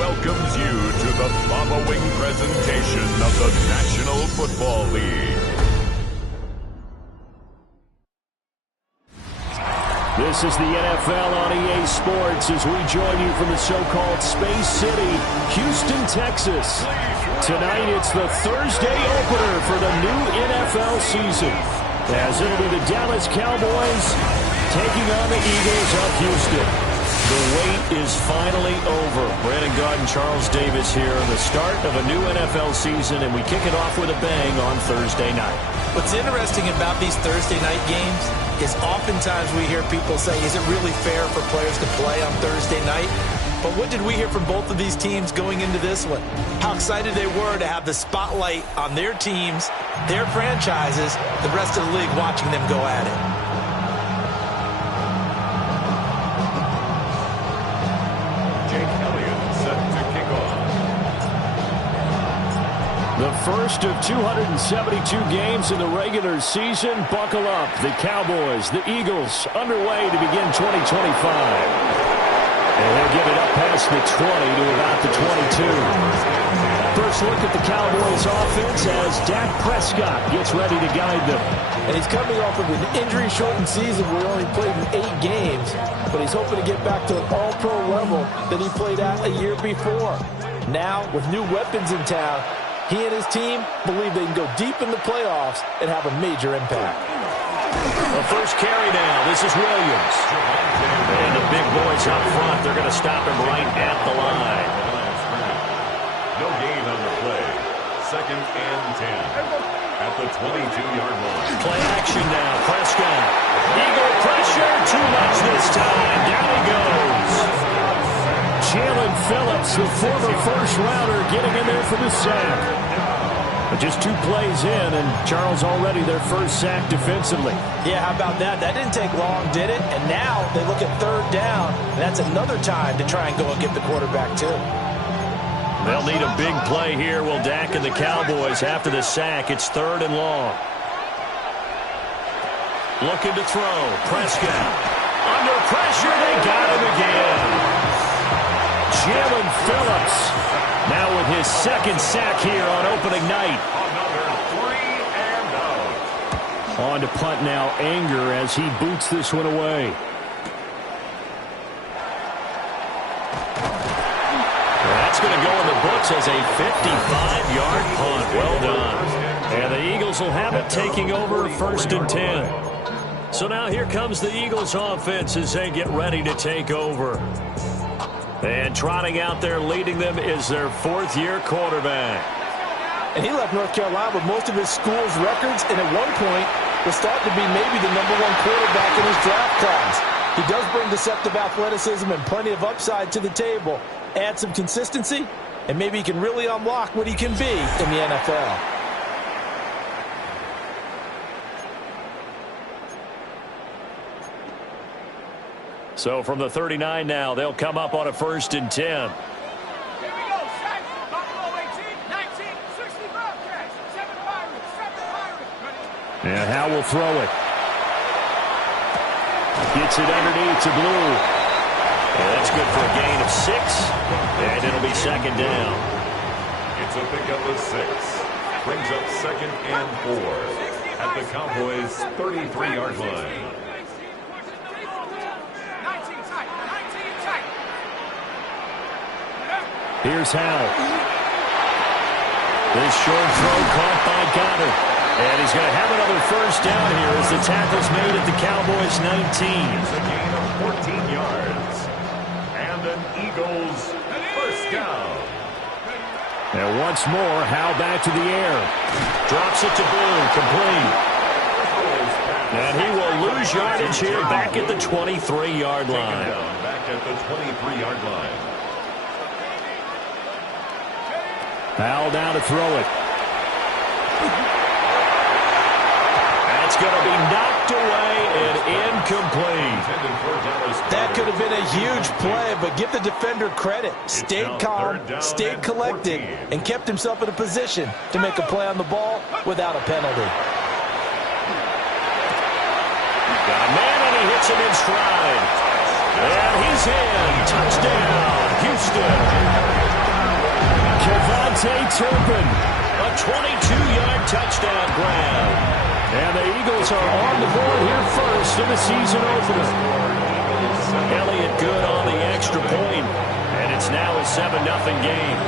Welcomes you to the following presentation of the National Football League. This is the NFL on EA Sports as we join you from the so-called Space City, Houston, Texas. Tonight it's the Thursday opener for the new NFL season, as it'll be the Dallas Cowboys taking on the Eagles of Houston. The wait is finally over. Brandon Garden, Charles Davis here, the start of a new NFL season, and we kick it off with a bang on Thursday night. What's interesting about these Thursday night games is oftentimes we hear people say, is it really fair for players to play on Thursday night? But what did we hear from both of these teams going into this one? How excited they were to have the spotlight on their teams, their franchises, the rest of the league watching them go at it. The first of 272 games in the regular season. Buckle up. The Cowboys, the Eagles, underway to begin 2025. And they'll give it up past the 20 to about the 22. First look at the Cowboys offense as Dak Prescott gets ready to guide them. And he's coming off of an injury-shortened season where he only played in 8 games. But he's hoping to get back to an all-pro level that he played at a year before. Now, with new weapons in town, he and his team believe they can go deep in the playoffs and have a major impact. The first carry now. This is Williams. And the big boys up front, they're going to stop him right at the line. No gain on the play. 2nd and 10 at the 22-yard line. Play action now. Prescott. Eagle pressure. Too much this time. Down he goes. Jalen Phillips, the former first-rounder, getting in there for the sack. But just 2 plays in, and Charles already their first sack defensively. Yeah, how about that? That didn't take long, did it? And now they look at 3rd down, and that's another time to try and go and get the quarterback, too. They'll need a big play here, will Dak and the Cowboys after the sack. It's 3rd and long. Looking to throw. Prescott. Under pressure, they got him again. Jalen Phillips now with his 2nd sack here on opening night. Another 3 and out. On to punt now, Anger, as he boots this one away. That's going to go in the books as a 55-yard punt. Well done. And the Eagles will have it, taking over 1st and 10. So now here comes the Eagles offense as they get ready to take over. And trotting out there leading them is their 4th-year quarterback. And he left North Carolina with most of his school's records, and at one point was thought to be maybe the #1 quarterback in his draft class. He does bring deceptive athleticism and plenty of upside to the table. Add some consistency, and maybe he can really unlock what he can be in the NFL. So from the 39 now, they'll come up on a 1st and 10. And Howe will throw it. Gets it underneath to Blue. And that's good for a gain of 6. And it'll be 2nd down. It's a pickup of 6. Brings up 2nd and 4 at the Cowboys' 33-yard line. Here's Howe. This short throw caught by Goddard. And he's going to have another 1st down here as the tackle's made at the Cowboys' 19. It's a gain of 14 yards. And an Eagles 1st down. And once more, Howe back to the air. Drops it to Blue, complete. And he will lose yardage here back at the 23-yard line. Back at the 23-yard line. Howell down to throw it. That's going to be knocked away and incomplete. That could have been a huge play, but give the defender credit. Stayed calm, stayed collected, and kept himself in a position to make a play on the ball without a penalty. Got a man, and he hits him in stride. And he's in. Touchdown, Houston. Kevontae Turpin, a 22-yard touchdown grab. And the Eagles are on the board here first in the season opener. Elliott good on the extra point, and it's now a 7-0 game.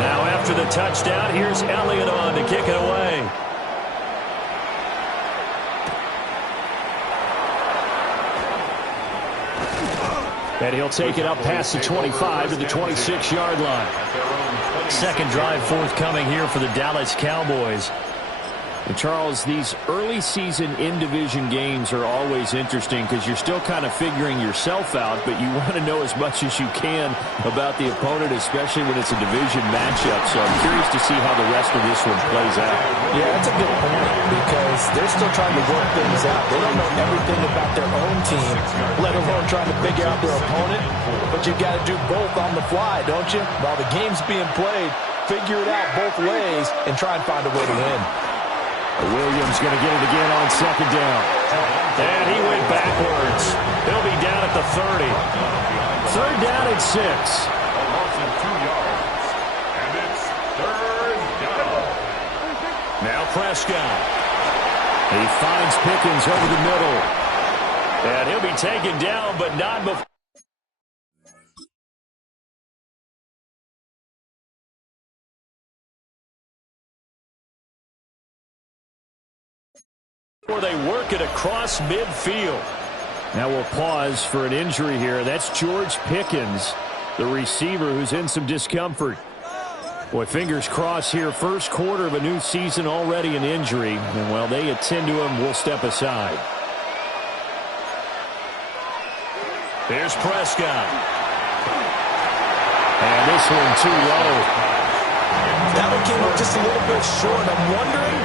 Now after the touchdown, here's Elliott on to kick it away. And he'll take it up past the 25 to the 26-yard line. Second drive forthcoming here for the Dallas Cowboys. And Charles, these early season in-division games are always interesting because you're still kind of figuring yourself out, but you want to know as much as you can about the opponent, especially when it's a division matchup. So I'm curious to see how the rest of this one plays out. Yeah, that's a good point because they're still trying to work things out. They don't know everything about their own team, let alone trying to figure out their opponent. But you've got to do both on the fly, don't you? While the game's being played, figure it out both ways and try and find a way to win. Williams going to get it again on second down. And he went backwards. He'll be down at the 30. Third down at 6. A loss of 2 yards. And it's third down. Now Prescott. He finds Pickens over the middle. And he'll be taken down, but not before. They work it across midfield. Now we'll pause for an injury here. That's George Pickens, the receiver who's in some discomfort. Boy, fingers crossed here. First quarter of a new season, already an injury. And while they attend to him, we'll step aside. There's Prescott. And this one too low. That one came up just a little bit short. I'm wondering,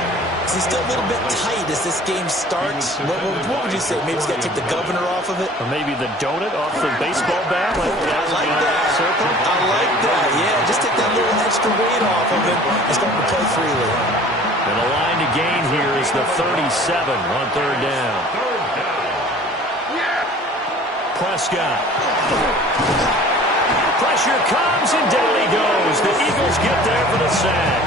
is he still a little bit tight as this game starts? What would you say? Maybe he's got to take the governor off of it? Or maybe the donut off the baseball bat? I like that. Circle? I like that. Yeah, just take that little extra weight off of him and start to play freely. And the line to gain here is the 37 on third down. Prescott. Pressure comes, and down he goes. The Eagles get there for the sack.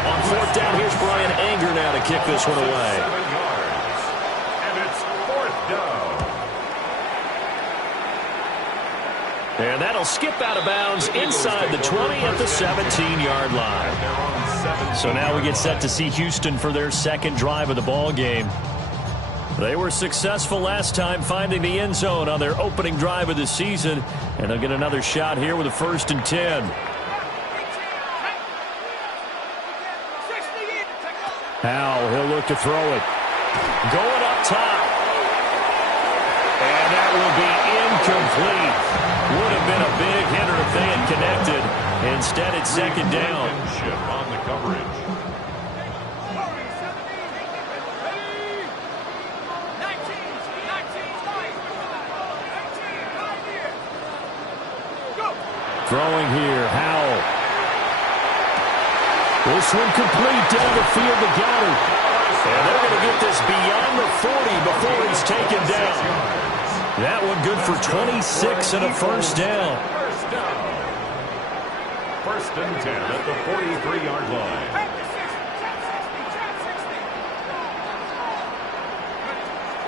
On fourth down, here's Brian Anger now to kick this one away. 7 yards. And it's fourth down. And that'll skip out of bounds inside the 20 at the 17-yard line. So now we get set to see Houston for their second drive of the ball game. They were successful last time finding the end zone on their opening drive of the season, and they'll get another shot here with a 1st and 10. Howell, he'll look to throw it. Going up top. And that will be incomplete. Would have been a big hitter if they had connected. Instead, it's second down. On the coverage. Throwing here, Howell. This one complete down the field to Goddard. And they're going to get this beyond the 40 before it's taken down. That one good for 26 and a first down. First and 10 at the 43-yard line.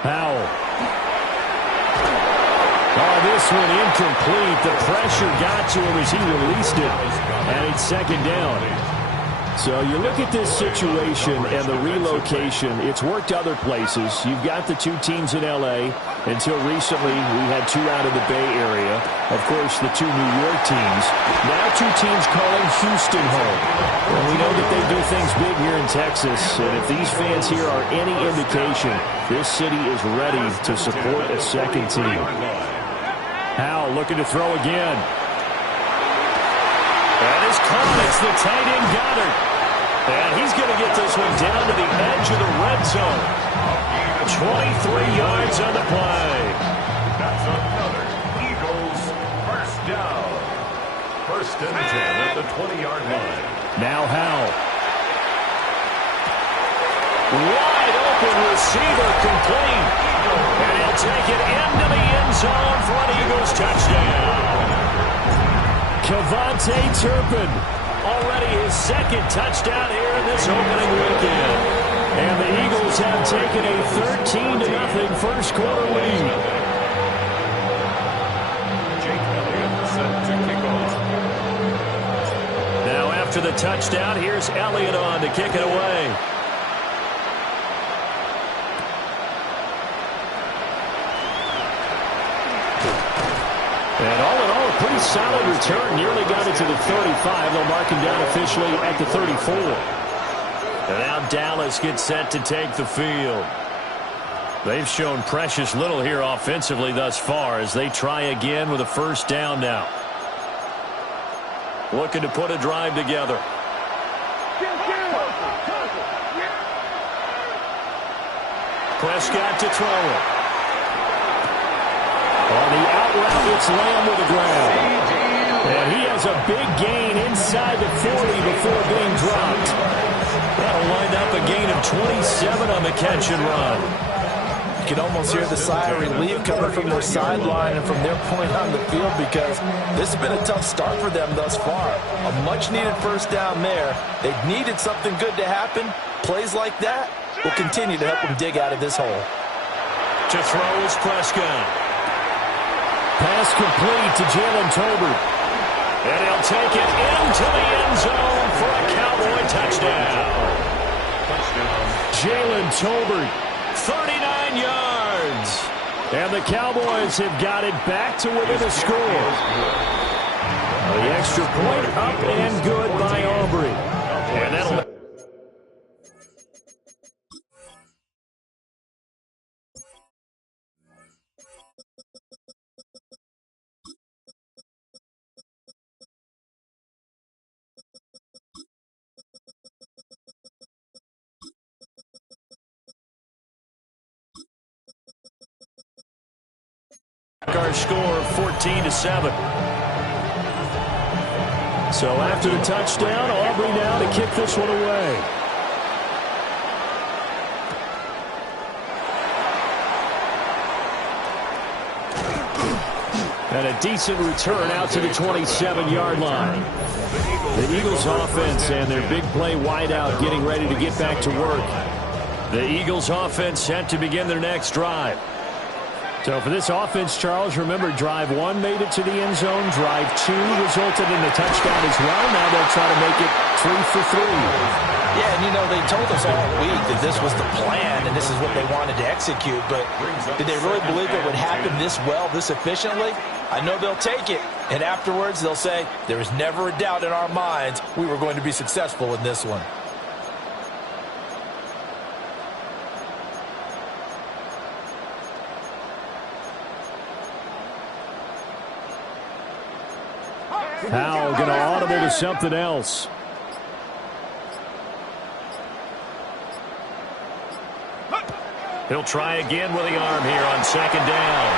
Howell. Oh, this one incomplete. The pressure got to him as he released it. And it's second down. So you look at this situation and the relocation. It's worked other places. You've got the two teams in L.A. Until recently, we had two out of the Bay Area. Of course, the two New York teams. Now two teams calling Houston home. And we know that they do things big here in Texas. And if these fans here are any indication, this city is ready to support a second team. Howell looking to throw again. That is caught. It's the tight end Goddard. And he's going to get this one down to the edge of the red zone. 23 yards on the play. That's another Eagles first down. First and 10 at the 20-yard line. Now Howell. Wide open receiver complete. And he'll take it into the end zone for an Eagles touchdown. Kevontae Turpin, already his second touchdown here in this opening weekend. And the Eagles have taken a 13-0 first quarter lead. Jake Elliott set to kick off. Now after the touchdown, here's Elliott on to kick it away. And all in all, a pretty solid return. Nearly got it to the 35. They'll mark him down officially at the 34. And now Dallas gets set to take the field. They've shown precious little here offensively thus far as they try again with a first down now. Looking to put a drive together. Prescott to throw it. On the out route, it's Lamb with the grab. And he has a big gain inside the 40 before being dropped. That'll wind up a gain of 27 on the catch and run. You can almost hear the sigh of relief coming from their sideline and from their point on the field because this has been a tough start for them thus far. A much-needed first down there. They needed something good to happen. Plays like that will continue to help them dig out of this hole. To throw is Prescott. Pass complete to Jalen Tolbert. And he'll take it into the end zone for a Cowboy touchdown. Jalen Tolbert, 39 yards. And the Cowboys have got it back to within a score. The extra point up and good by Aubrey. And that'll... Our score of 14-7. So after the touchdown, Aubrey now to kick this one away. And a decent return out to the 27-yard line. The Eagles offense and their big play wideout getting ready to get back to work. The Eagles offense set to begin their next drive. So for this offense, Charles, remember, drive one made it to the end zone. Drive two resulted in a touchdown as well. Now they'll try to make it 3 for 3. Yeah, and you know, they told us all week that this was the plan and this is what they wanted to execute. But did they really believe it would happen this well, this efficiently? I know they'll take it. And afterwards, they'll say, there was never a doubt in our minds we were going to be successful in this one. Howell going to audible to something else. He'll try again with the arm here on second down.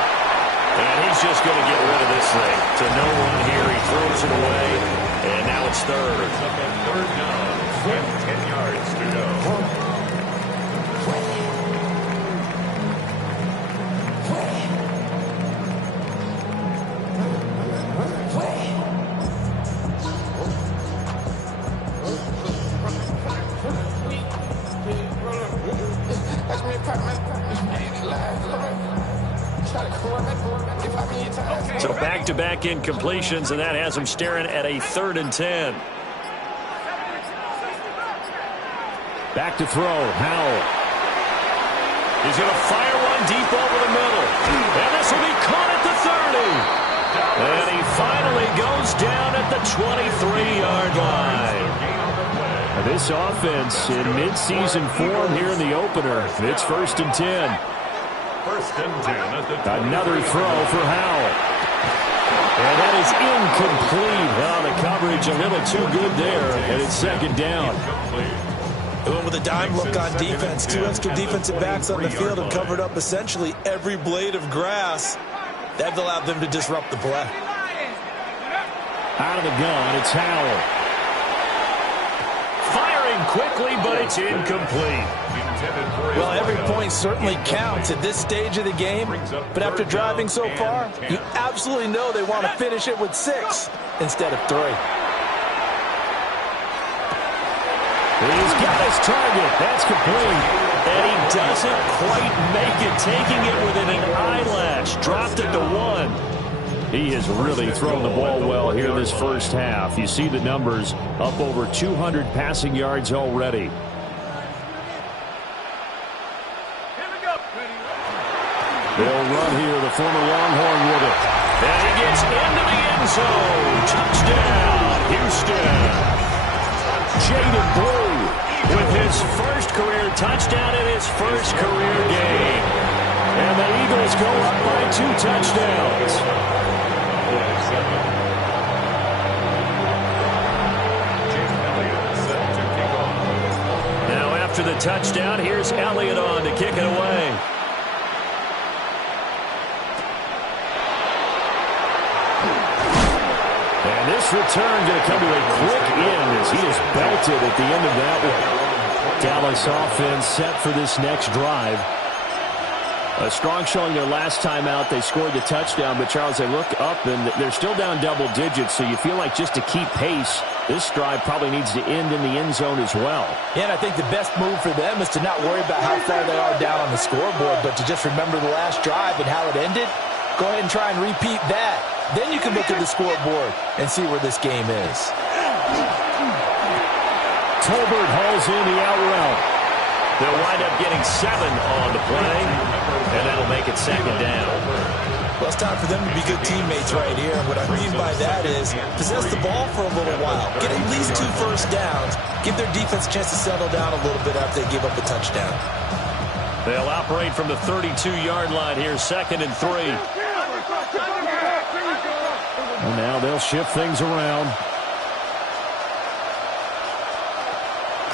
And he's just going to get rid of this thing. To no one here. He throws it away. And now it's third. Third down with 10 yards to go. So back-to-back incompletions, and that has him staring at a 3rd and 10. Back to throw, Howell. He's going to fire one deep over the middle. And this will be caught at the 30. And he finally goes down at the 23-yard line. Now this offense in midseason form here in the opener. It's 1st and 10. First and 10 at the 20. Another throw for Howell. And that is incomplete. Oh, the coverage a little too good there, and it's second down. They went with a dime look on defense. 2 extra defensive backs on the field and covered up essentially every blade of grass. That allowed them to disrupt the play. Out of the gun, it's Howell. Firing quickly, but it's incomplete. Well, every point certainly counts at this stage of the game, but after driving so far, you absolutely know they want to finish it with 6 instead of 3. He's got his target. That's complete. And he doesn't quite make it, taking it within an eyelash. Dropped it to 1. He has really thrown the ball well here this first half. You see the numbers, up over 200 passing yards already. They'll run here, the former Longhorn with it. And he gets into the end zone. Touchdown, Houston. Jaden Blue with his first career touchdown in his first career game. And the Eagles go up by 2 touchdowns. Now after the touchdown, here's Elliott on to kick it away. And this return going to come to a quick end as he is belted at the end of that one. Dallas offense set for this next drive. A strong showing their last time out. They scored the touchdown, but Charles, they look up and they're still down double digits, so you feel like just to keep pace, this drive probably needs to end in the end zone as well. Yeah, and I think the best move for them is to not worry about how far they are down on the scoreboard, but to just remember the last drive and how it ended. Go ahead and try and repeat that. Then you can look at the scoreboard and see where this game is. Tolbert hauls in the out route. They'll wind up getting 7 on the play, and that'll make it second down. Well, it's time for them to be good teammates right here. And what I mean by that is possess the ball for a little while. Get at least 2 first downs. Give their defense a chance to settle down a little bit after they give up a touchdown. They'll operate from the 32-yard line here, 2nd and 3. And now they'll shift things around.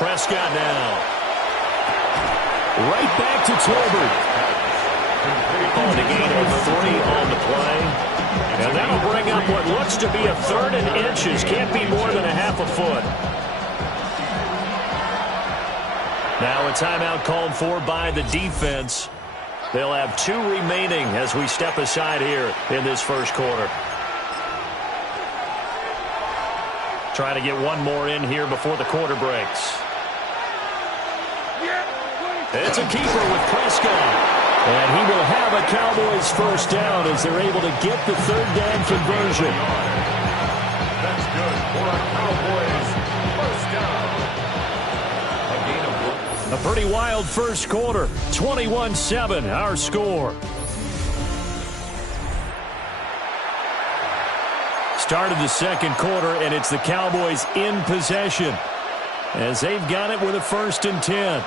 Prescott now. Right back to Tolbert. On the gain of 3 on the play. And that'll bring up what looks to be a 3rd and inches. Can't be more than a half a foot. Now a timeout called for by the defense. They'll have 2 remaining as we step aside here in this first quarter. Trying to get 1 more in here before the quarter breaks. It's a keeper with Prescott. And he will have a Cowboys first down as they're able to get the 3rd down conversion. That's good for a Cowboys first down. A gain of 1. A pretty wild first quarter. 21-7, our score. Start of the second quarter, and it's the Cowboys in possession as they've got it with a 1st and 10.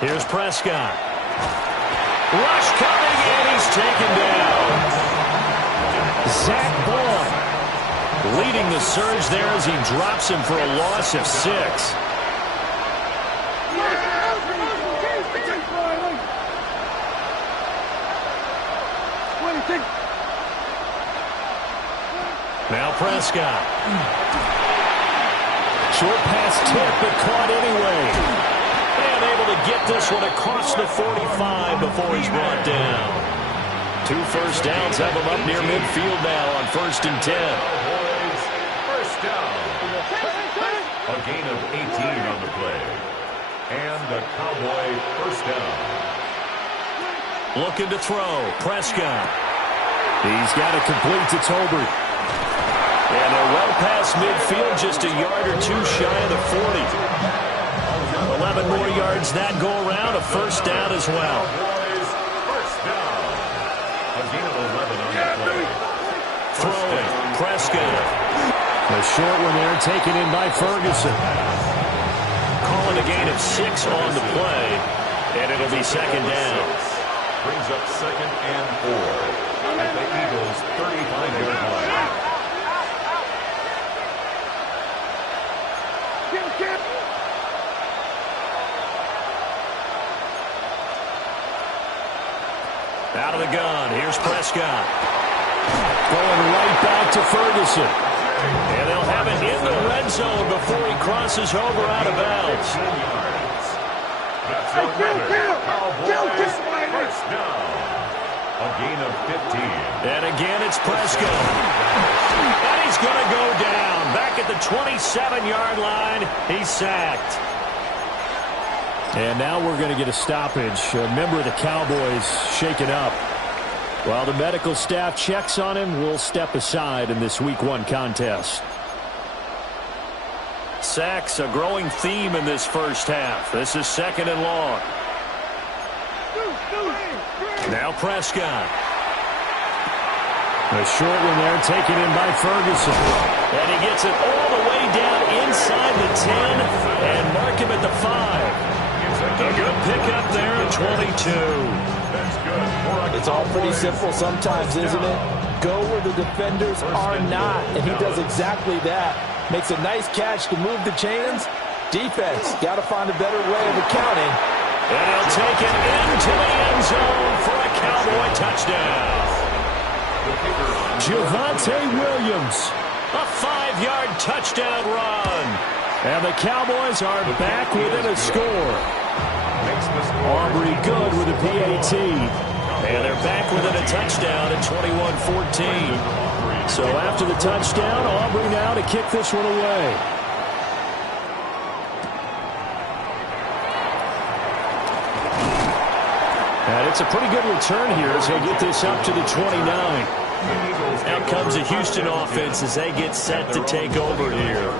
Here's Prescott. Rush coming, and he's taken down. Zach Ball leading the surge there as he drops him for a loss of 6. Now Prescott. Short pass tip, but caught anyway. And able to get this one across the 45 before he's brought down. 2 first downs have him up near midfield now on 1st and 10. Cowboys first down. A gain of 18 on the play. And the Cowboy first down. Looking to throw. Prescott. He's got it complete to Tolbert. And they're well past midfield, just a yard or 2 shy of the 40. 11 more yards that go around, a first down as well. Cowboys first down. A gain of 11 on the play. Throwing. Prescott. A short one there, taken in by Ferguson. Calling a gain of 6 on the play, and it'll be second down. Brings up 2nd and 4 at the Eagles' 35-yard line. Out of the gun, here's Prescott. Going right back to Ferguson. And they'll have it in the red zone before he crosses over out of bounds. That's another Cowboys first down. A gain of 15. And again, it's Prescott. And he's going to go down. Back at the 27-yard line, he's sacked. And now we're going to get a stoppage. A member of the Cowboys shaken up. While the medical staff checks on him, we'll step aside in this Week 1 contest. Sacks, a growing theme in this first half. This is 2nd and long. Now Prescott. A short one there, taken in by Ferguson. And he gets it all the way down inside the 10 and mark him at the 5. A good pickup there at 22. That's good. It's all pretty simple sometimes, isn't it? Go where the defenders are not, and he does exactly that. Makes a nice catch to move the chains. Defense, got to find a better way of accounting. And he'll take it into the end zone for a Cowboy touchdown. Javonte Williams, a 5-yard touchdown run. And the Cowboys are back within a score. Aubrey good with a PAT. And they're back within a touchdown at 21-14. So after the touchdown, Aubrey now to kick this one away. And it's a pretty good return here as he'll get this up to the 29. Out comes the Houston offense as they get set to take over here.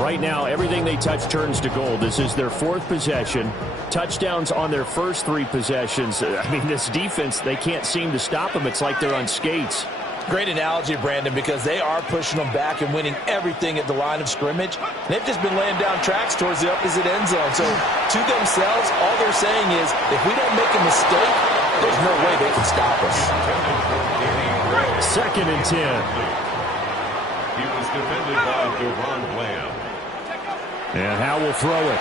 Right now, everything they touch turns to gold. This is their 4th possession. Touchdowns on their first 3 possessions. I mean, this defense, they can't seem to stop them. It's like they're on skates. Great analogy, Brandon, because they are pushing them back and winning everything at the line of scrimmage. They've just been laying down tracks towards the opposite end zone. So to themselves, all they're saying is, if we don't make a mistake, there's no way they can stop us. 2nd and 10. He was defended by Devon Bland. And Howe will throw it.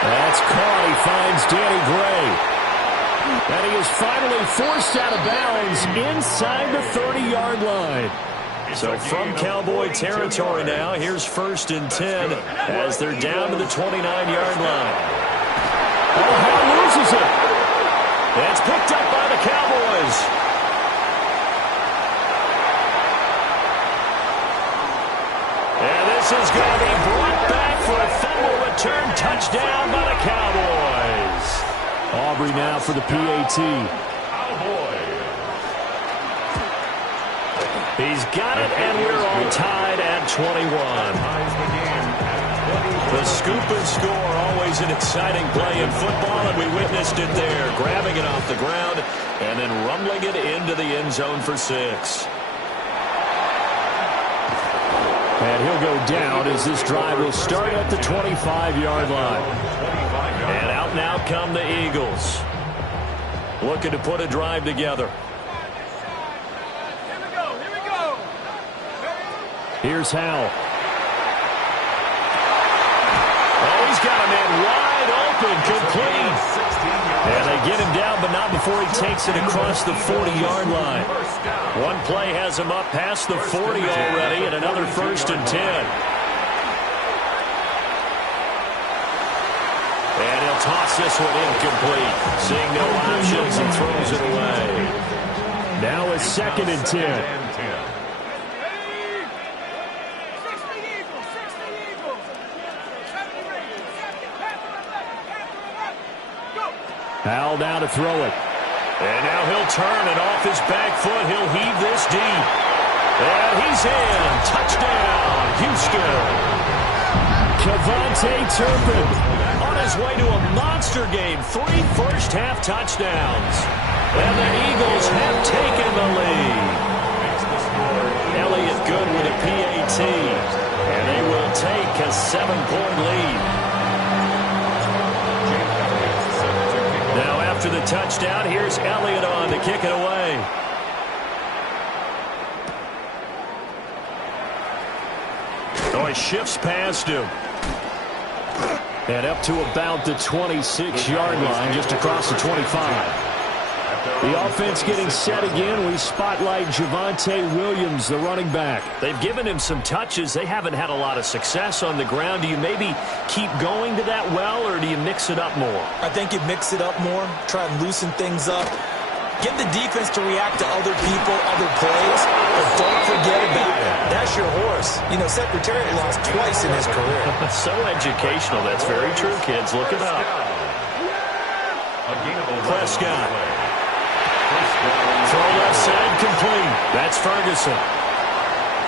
That's caught. He finds Danny Gray. And he is finally forced out of bounds inside the 30-yard line. So from Cowboy territory now, here's 1st and 10 as they're down to the 29-yard line. Oh, Howe loses it. It's picked up by the Cowboys. And this is going to be brought back for a fumble return touchdown by the Cowboys. Aubrey now for the PAT. He's got it, and we're all tied at 21. The scoop and score, always an exciting play in football, and we witnessed it there, grabbing it off the ground and then rumbling it into the end zone for 6. And he'll go down as this drive will start at the 25-yard line. And out now come the Eagles. Looking to put a drive together. Here we go. Here's Howell. Oh, he's got a man wide open, complete. And they get him down, but not before he takes it across the 40-yard line. One play has him up past the 40 already, and another 1st and 10. And he'll toss this one incomplete. Seeing no options, and throws it away. Now it's 2nd and 10. Howell now to throw it. And now he'll turn, and off his back foot, he'll heave this deep. And he's in. Touchdown, Houston. Kevontae Turpin on his way to a monster game. 3 first-half touchdowns. And the Eagles have taken the lead. 7-point lead. Now after the touchdown, here's Elliott on to kick it away. Oh, he shifts past him. And up to about the 26-yard line, just across the 25. The offense getting set again. We spotlight Javonte Williams, the running back. They've given him some touches. They haven't had a lot of success on the ground. Do you maybe keep going to that well, or do you mix it up more? I think you mix it up more, try and loosen things up. Get the defense to react to other people, other plays, but don't forget about it. That's your horse. You know, Secretariat lost twice in his career. So educational. That's very true, kids. Look it up. Prescott. Throw left side complete. That's Ferguson.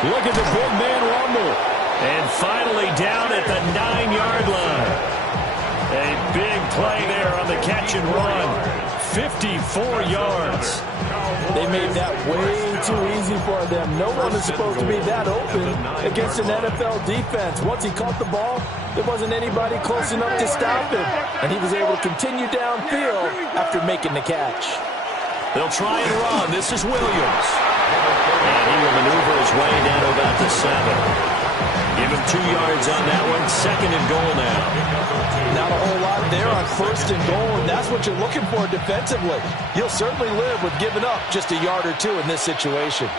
Look at the big man rumble. And finally down at the 9-yard line. A big play there on the catch and run. 54 yards. They made that way too easy for them. No one is supposed to be that open against an NFL defense. Once he caught the ball, there wasn't anybody close enough to stop him. And he was able to continue downfield after making the catch. They'll try and run. This is Williams. And he will maneuver his way down to about the 7. Give him 2 yards on that one. 2nd and goal now. Not a whole lot there on 1st and goal, and that's what you're looking for defensively. You'll certainly live with giving up just a yard or two in this situation.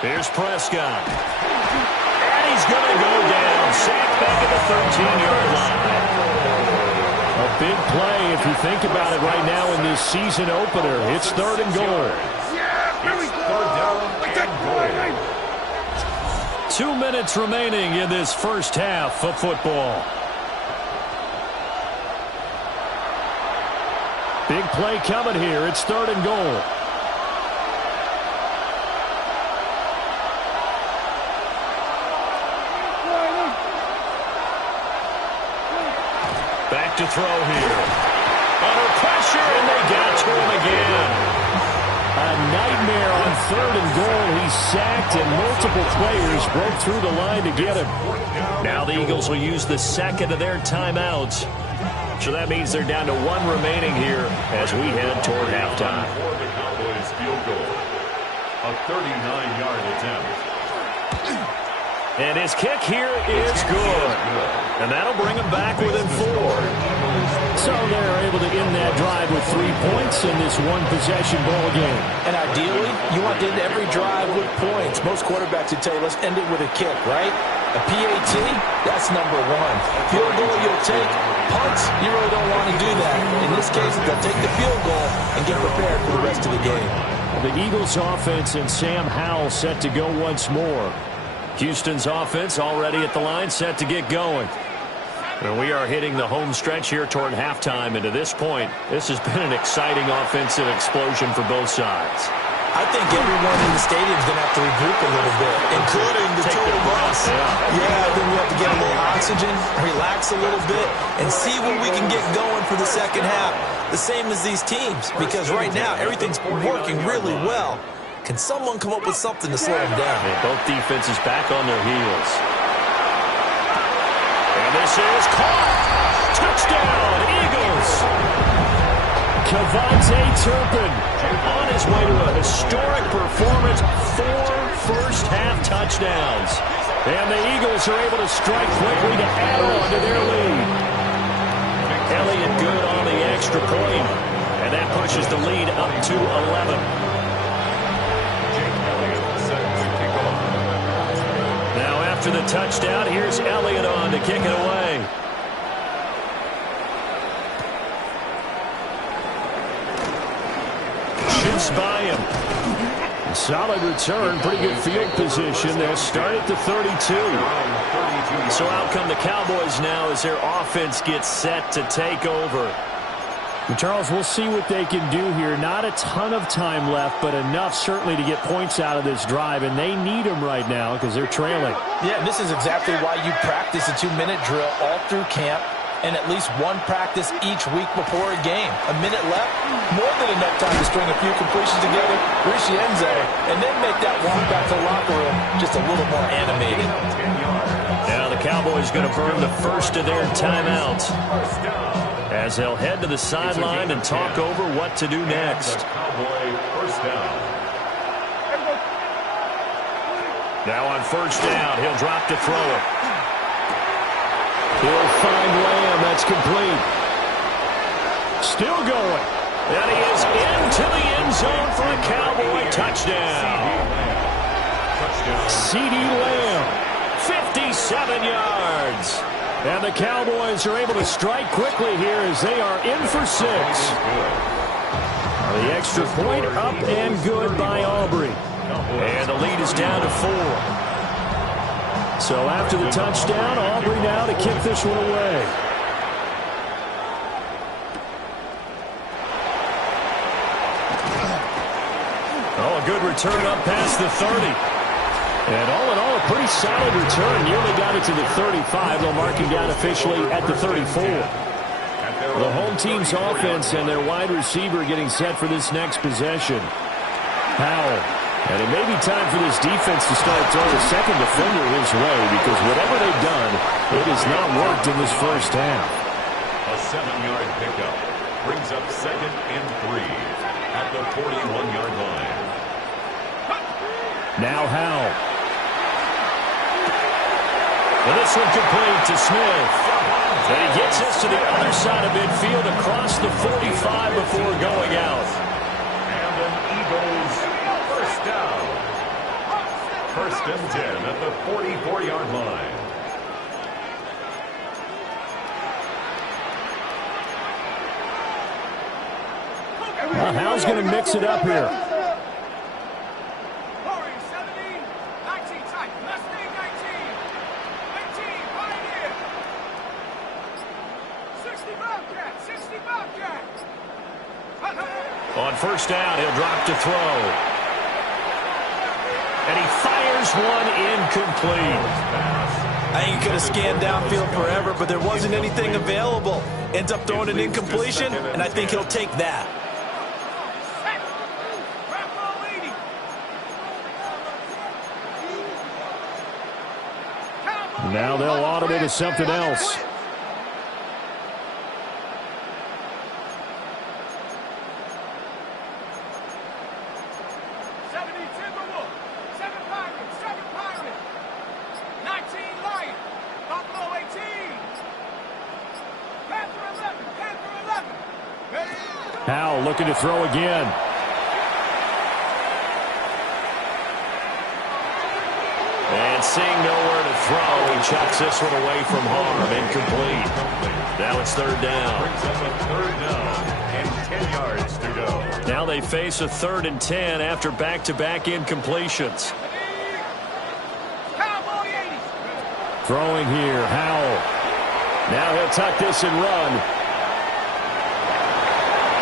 Here's Prescott. And he's going to go down. Sacked back at the 13-yard line. A big play if you think about it right now in this season opener. It's 3rd and goal. 2 minutes remaining in this first half of football. Big play coming here. It's 3rd and goal. Back to throw here. Under pressure, and they got to him again. A nightmare on 3rd and goal. He's sacked, and multiple players broke through the line to get him. Now the Eagles will use the 2nd of their timeouts. So that means they're down to 1 remaining here as we head toward halftime. For the Cowboys field goal, a 39-yard attempt. And his kick here is good. And that'll bring him back within 4. So they're able to end that drive with 3 points in this one-possession ball game. And ideally, you want to end every drive with points. Most quarterbacks would tell you, let's end it with a kick, right? A PAT, that's number 1. Field goal you'll take. Punts, you really don't want to do that. In this case, they'll take the field goal and get prepared for the rest of the game. The Eagles' offense and Sam Howell set to go once more. Houston's offense already at the line, set to get going. And we are hitting the home stretch here toward halftime. And to this point, this has been an exciting offensive explosion for both sides. I think everyone in the stadium is going to have to regroup a little bit, including the total bus. Yeah, I think we have to get a little oxygen, relax a little bit, and see when we can get going for the second half. The same as these teams, because right now everything's working really well. Can someone come up with something to slow them down? And both defenses back on their heels. And this is caught. Touchdown, Eagles. Javonte Turpin on his way to a historic performance. 4 first-half touchdowns. And the Eagles are able to strike quickly to add on to their lead. Elliott good on the extra point. And that pushes the lead up to 11. Now after the touchdown, here's Elliott on to kick it away. Shoots by him. Solid return, pretty good field position. They'll start at the 32. So out come the Cowboys now as their offense gets set to take over. And Charles, we'll see what they can do here. Not a ton of time left, but enough certainly to get points out of this drive, and they need them right now because they're trailing. Yeah, and this is exactly why you practice a 2-minute drill all through camp. and at least one practice each week before a game. A minute left, more than enough time to string a few completions together, reach the end zone, and then make that walk back to the locker room just a little more animated. Now the Cowboys going to burn the first of their timeouts as they'll head to the sideline and talk over what to do next. Cowboy first down. Now on first down, he'll drop to throw it. He'll find Lamb. That's complete. Still going. And he is into the end zone for a Cowboy touchdown. C.D. Lamb, 57 yards. And the Cowboys are able to strike quickly here as they are in for 6. The extra point up and good by Aubrey. And the lead is down to 4. So after the touchdown, Aubrey now to kick this one away. Oh, a good return up past the 30. And all in all, a pretty solid return. Nearly got it to the 35. They'll mark him down officially at the 34. The home team's offense and their wide receiver getting set for this next possession. Powell. And it may be time for this defense to start throwing a second defender his way, because whatever they've done, it has not worked in this first half. A 7-yard pickup brings up 2nd and 3 at the 41-yard line. Now Howell. And this one complete to Smith. And he gets us to the other side of midfield across the 45 before going out. And an Eagles first down. 1st and 10 at the 44-yard line. Well, Howell's going to mix it up here. On first down, he'll drop to throw. And he fires one incomplete. I think he could have scanned downfield forever, but there wasn't anything available. Ends up throwing an incompletion, and I think he'll take that. Now they'll audible to something else. Howell looking to throw again. And seeing nowhere to throw, he chucks this one away from harm. Incomplete. Now it's 3rd down. Brings up a 3rd down and 10 yards to go. Now they face a 3rd and 10 after back-to-back incompletions. Throwing here, Howell. Now he'll tuck this and run.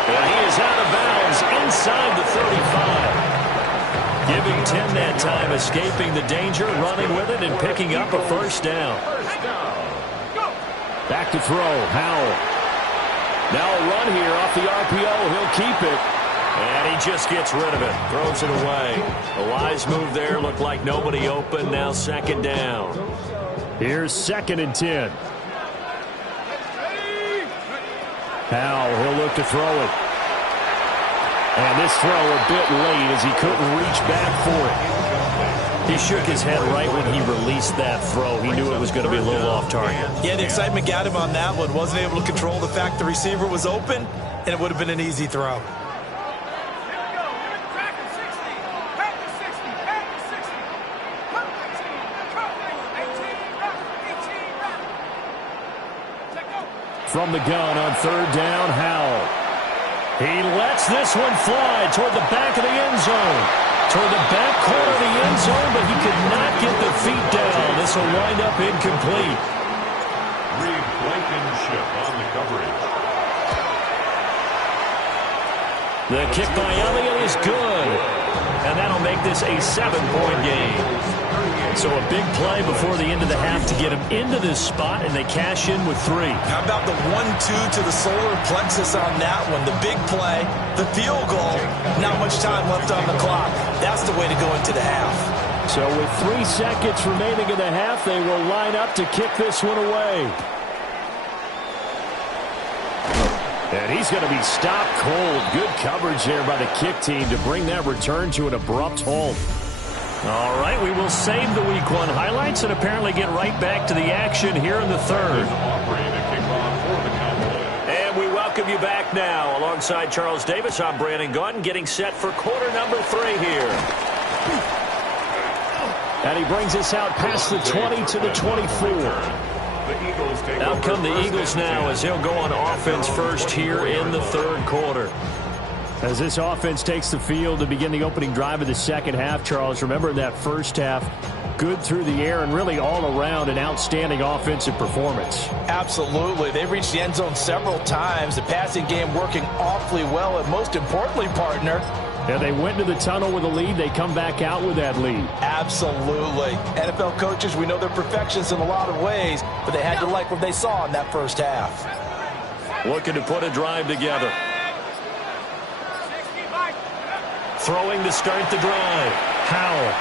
And he is out of bounds inside the 35. Giving 10 that time, escaping the danger, running with it, and picking up a first down. Back to throw, Howell. Now a run here off the RPO. He'll keep it. And he just gets rid of it, throws it away. A wise move there, looked like nobody open, now 2nd down. Here's 2nd and 10. Howell, he'll look to throw it. And this throw a bit late as he couldn't reach back for it. He shook his head right when he released that throw. He knew it was going to be a little off target. Yeah, the excitement got him on that one. Wasn't able to control the fact the receiver was open, and it would have been an easy throw. From the gun on 3rd down, Howell. He lets this one fly toward the back of the end zone. Toward the back corner of the end zone, but he could not get the feet down. This will wind up incomplete. Reed Blankenship on the coverage. The kick by Elliott is good. And that'll make this a 7-point game. So a big play before the end of the half to get them into this spot, and they cash in with 3. How about the 1-2 to the solar plexus on that one? The big play, the field goal, not much time left on the clock. That's the way to go into the half. So with 3 seconds remaining in the half, they will line up to kick this one away. And he's going to be stopped cold. Good coverage there by the kick team to bring that return to an abrupt halt. All right, we will save the Week 1 highlights and apparently get right back to the action here in the third. And we welcome you back now. Alongside Charles Davis, I'm Brandon Gaudin, getting set for quarter number 3 here. And he brings us out past the 20 to the 24. Out come the Eagles now as he'll go on offense first here in the third quarter. As this offense takes the field to begin the opening drive of the second half, Charles, remember in that first half, good through the air and really all around an outstanding offensive performance. Absolutely. They reached the end zone several times. The passing game working awfully well, and most importantly, partner, and they went into the tunnel with a lead. They come back out with that lead. Absolutely. NFL coaches, we know they're perfectionists in a lot of ways, but they had to like what they saw in that first half. Looking to put a drive together. Throwing to start the drive. Howell.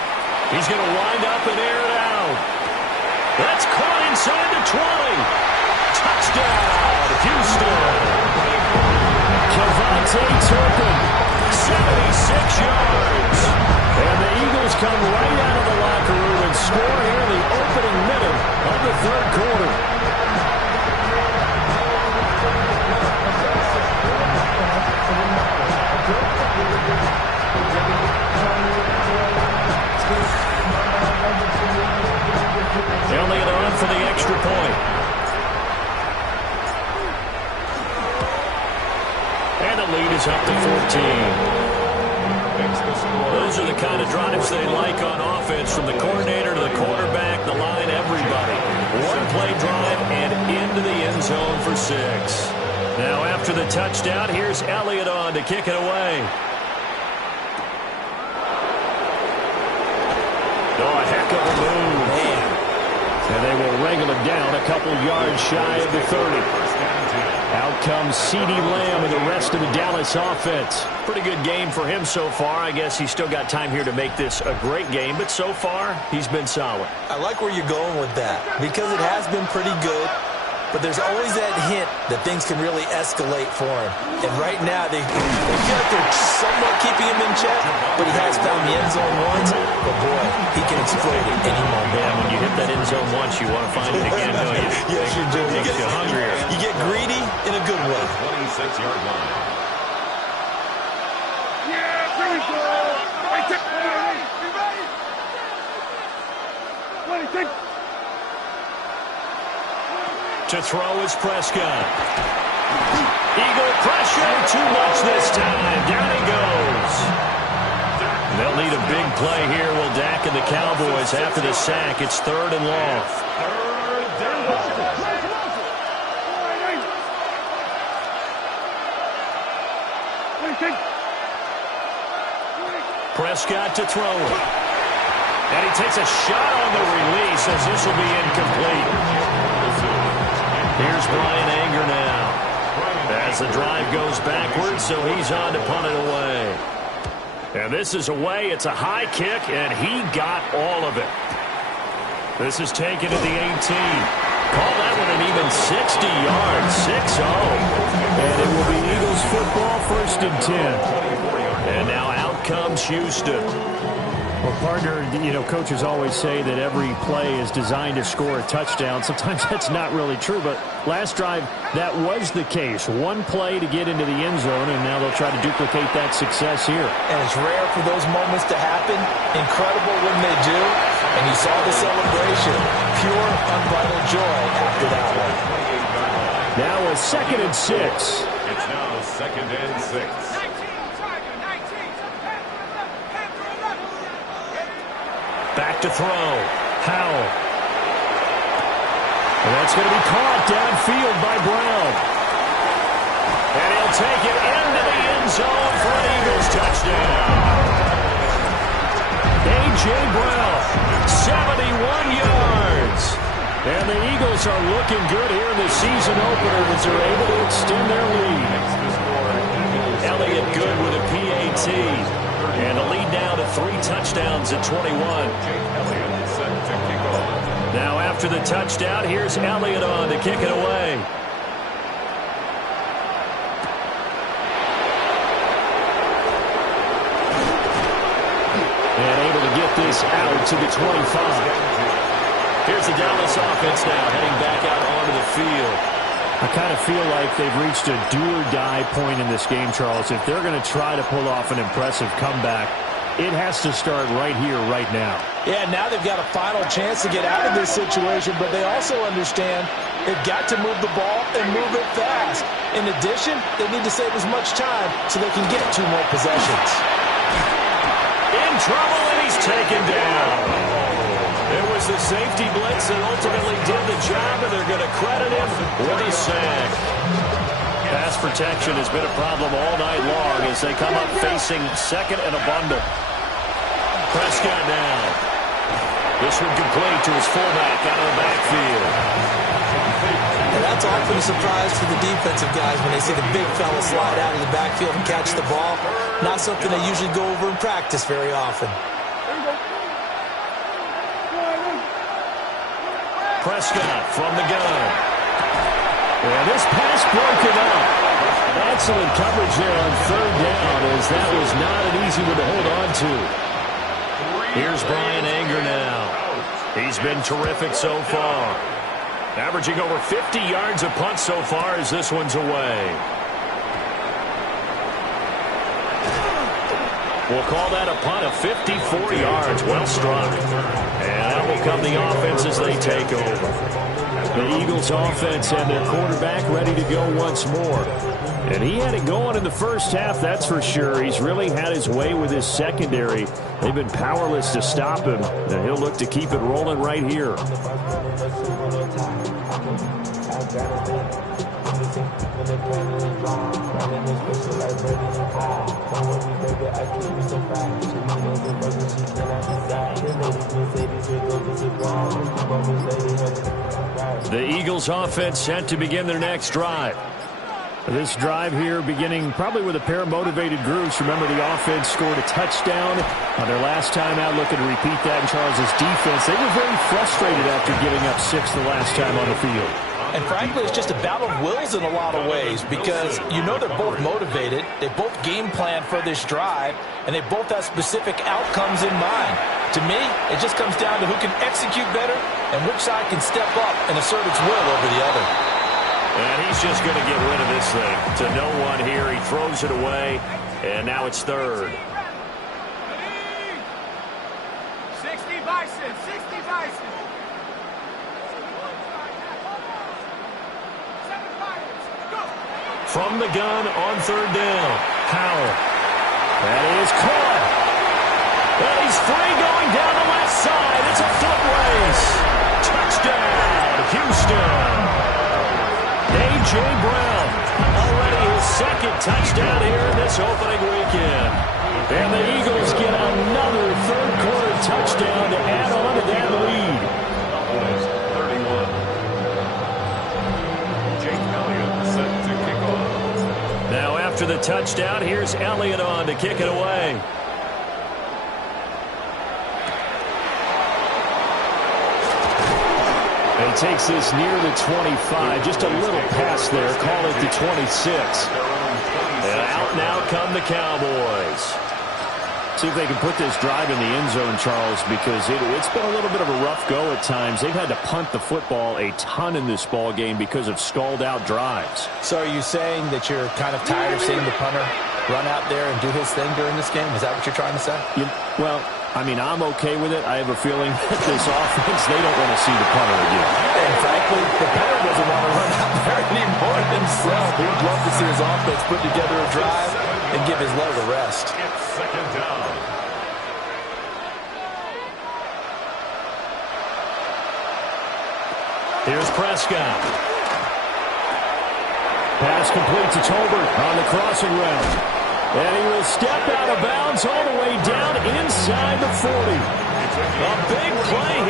He's going to wind up and air it out. That's caught inside the 20. Touchdown, Houston. Kevontae Turpin, 76 yards. And the Eagles come right out of the locker room and score here in the opening minute of the third quarter. Elliott on for the extra point. And the lead is up to 14. Those are the kind of drives they like on offense, from the coordinator to the quarterback, the line, everybody. One-play drive and into the end zone for 6. Now after the touchdown, here's Elliott on to kick it away. Oh, a heck of a move. Man. And they will wrangle it down a couple yards shy of the 30. Out comes CeeDee Lamb and the rest of the Dallas offense. Pretty good game for him so far. I guess he's still got time here to make this a great game, but so far, he's been solid. I like where you're going with that, because it has been pretty good, but there's always that hint that things can really escalate for him. And right now, they feel like they're somewhat keeping him in check, but he has found the end zone once. But boy, he can explode at any moment. Yeah, when you hit that end zone once, you want to find it again, don't you? Yes, you do. Makes you hungrier. You get greedy in a good way. 26-yard line. Yeah, here we go. To throw is Prescott. Eagle pressure, too much this time. Down he goes. They'll need a big play here, will Dak and the Cowboys. After the sack, it's 3rd and long. Prescott to throw it. And he takes a shot on the release as this will be incomplete. Here's Brian Anger now. As the drive goes backwards, so he's on to punt it away. And this is away. It's a high kick, and he got all of it. This is taken at the 18. Call that one an even 60 yards, 6-0. And it will be Eagles football, 1st and 10. And now out comes Houston. Well, partner, you know, coaches always say that every play is designed to score a touchdown. Sometimes that's not really true, but last drive, that was the case. One play to get into the end zone, and now they'll try to duplicate that success here. And it's rare for those moments to happen. Incredible when they do. And you saw the celebration. Pure, unbridled joy after that one. Now a 2nd and 6. It's now 2nd and 6. Back to throw. Howell. And that's going to be caught downfield by Brown. And he'll take it into the end zone for an Eagles touchdown. A.J. Brown, 71 yards. And the Eagles are looking good here in the season opener as they're able to extend their lead. Elliott good with a PAT. And a lead now to 3 touchdowns at 21. Now after the touchdown, here's Elliott on to kick it away. And able to get this out to the 25. Here's the Dallas offense now heading back out onto the field. I kind of feel like they've reached a do-or-die point in this game, Charles. If they're going to try to pull off an impressive comeback, it has to start right here, right now. Yeah, now they've got a final chance to get out of this situation, but they also understand they've got to move the ball and move it fast. In addition, they need to save as much time so they can get 2 more possessions. In trouble, and he's taken down. It was the safety blitz that ultimately did the job, and they're going to credit him with a sack. Pass protection has been a problem all night long as they come up facing second and a bundle. Prescott down. This one complete to his fullback out of the backfield. And that's often a surprise for the defensive guys when they see the big fella slide out of the backfield and catch the ball. Not something they usually go over in practice very often. Prescott from the gun. And this pass broken up. Excellent coverage there on 3rd down as that was not an easy one to hold on to. Here's Brian Anger now. He's been terrific so far. Averaging over 50 yards a punt so far as this one's away. We'll call that a punt of 54 yards. Well struck. And out will come the offense as they take over. The Eagles offense and their quarterback ready to go once more. And he had it going in the first half, that's for sure. He's really had his way with his secondary. They've been powerless to stop him. And he'll look to keep it rolling right here. The Eagles offense set to begin their next drive. This drive here beginning probably with a pair of motivated groups. Remember, the offense scored a touchdown on their last time out, looking to repeat that in Charles's defense. They were very frustrated after giving up 6 the last time on the field. And frankly, it's just a battle of wills in a lot of ways because you know they're both motivated. They both game plan for this drive, and they both have specific outcomes in mind. To me, it just comes down to who can execute better and which side can step up and assert its will over the other. And he's just going to get rid of this thing. To no one here. He throws it away, and now it's 3rd. 60 Bison, 60 Bison. From the gun on 3rd down. Howell. That is caught. And he's free going down the left side. It's a foot race. Touchdown, Houston. A.J. Brown, already his 2nd touchdown here in this opening weekend. And the Eagles get another 3rd quarter touchdown to add on to that lead. Now after the touchdown, here's Elliott on to kick it away. And he takes this near the 25. Just a little pass there. Call it the 26. And out now come the Cowboys. See if they can put this drive in the end zone, Charles, because it's been a little bit of a rough go at times. They've had to punt the football a ton in this ball game because of stalled-out drives. So are you saying that you're kind of tired of seeing the punter run out there and do his thing during this game? Is that what you're trying to say? Well, I mean, I'm okay with it. I have a feeling that this offense, they don't want to see the punter again. And frankly, the punter doesn't want to run out there anymore himself. He would love to see his offense put together a drive and give his leg a rest. It's 2nd down. Here's Prescott. Pass complete to Tolbert on the crossing route. And he will step out of bounds all the way down inside the 40. A big play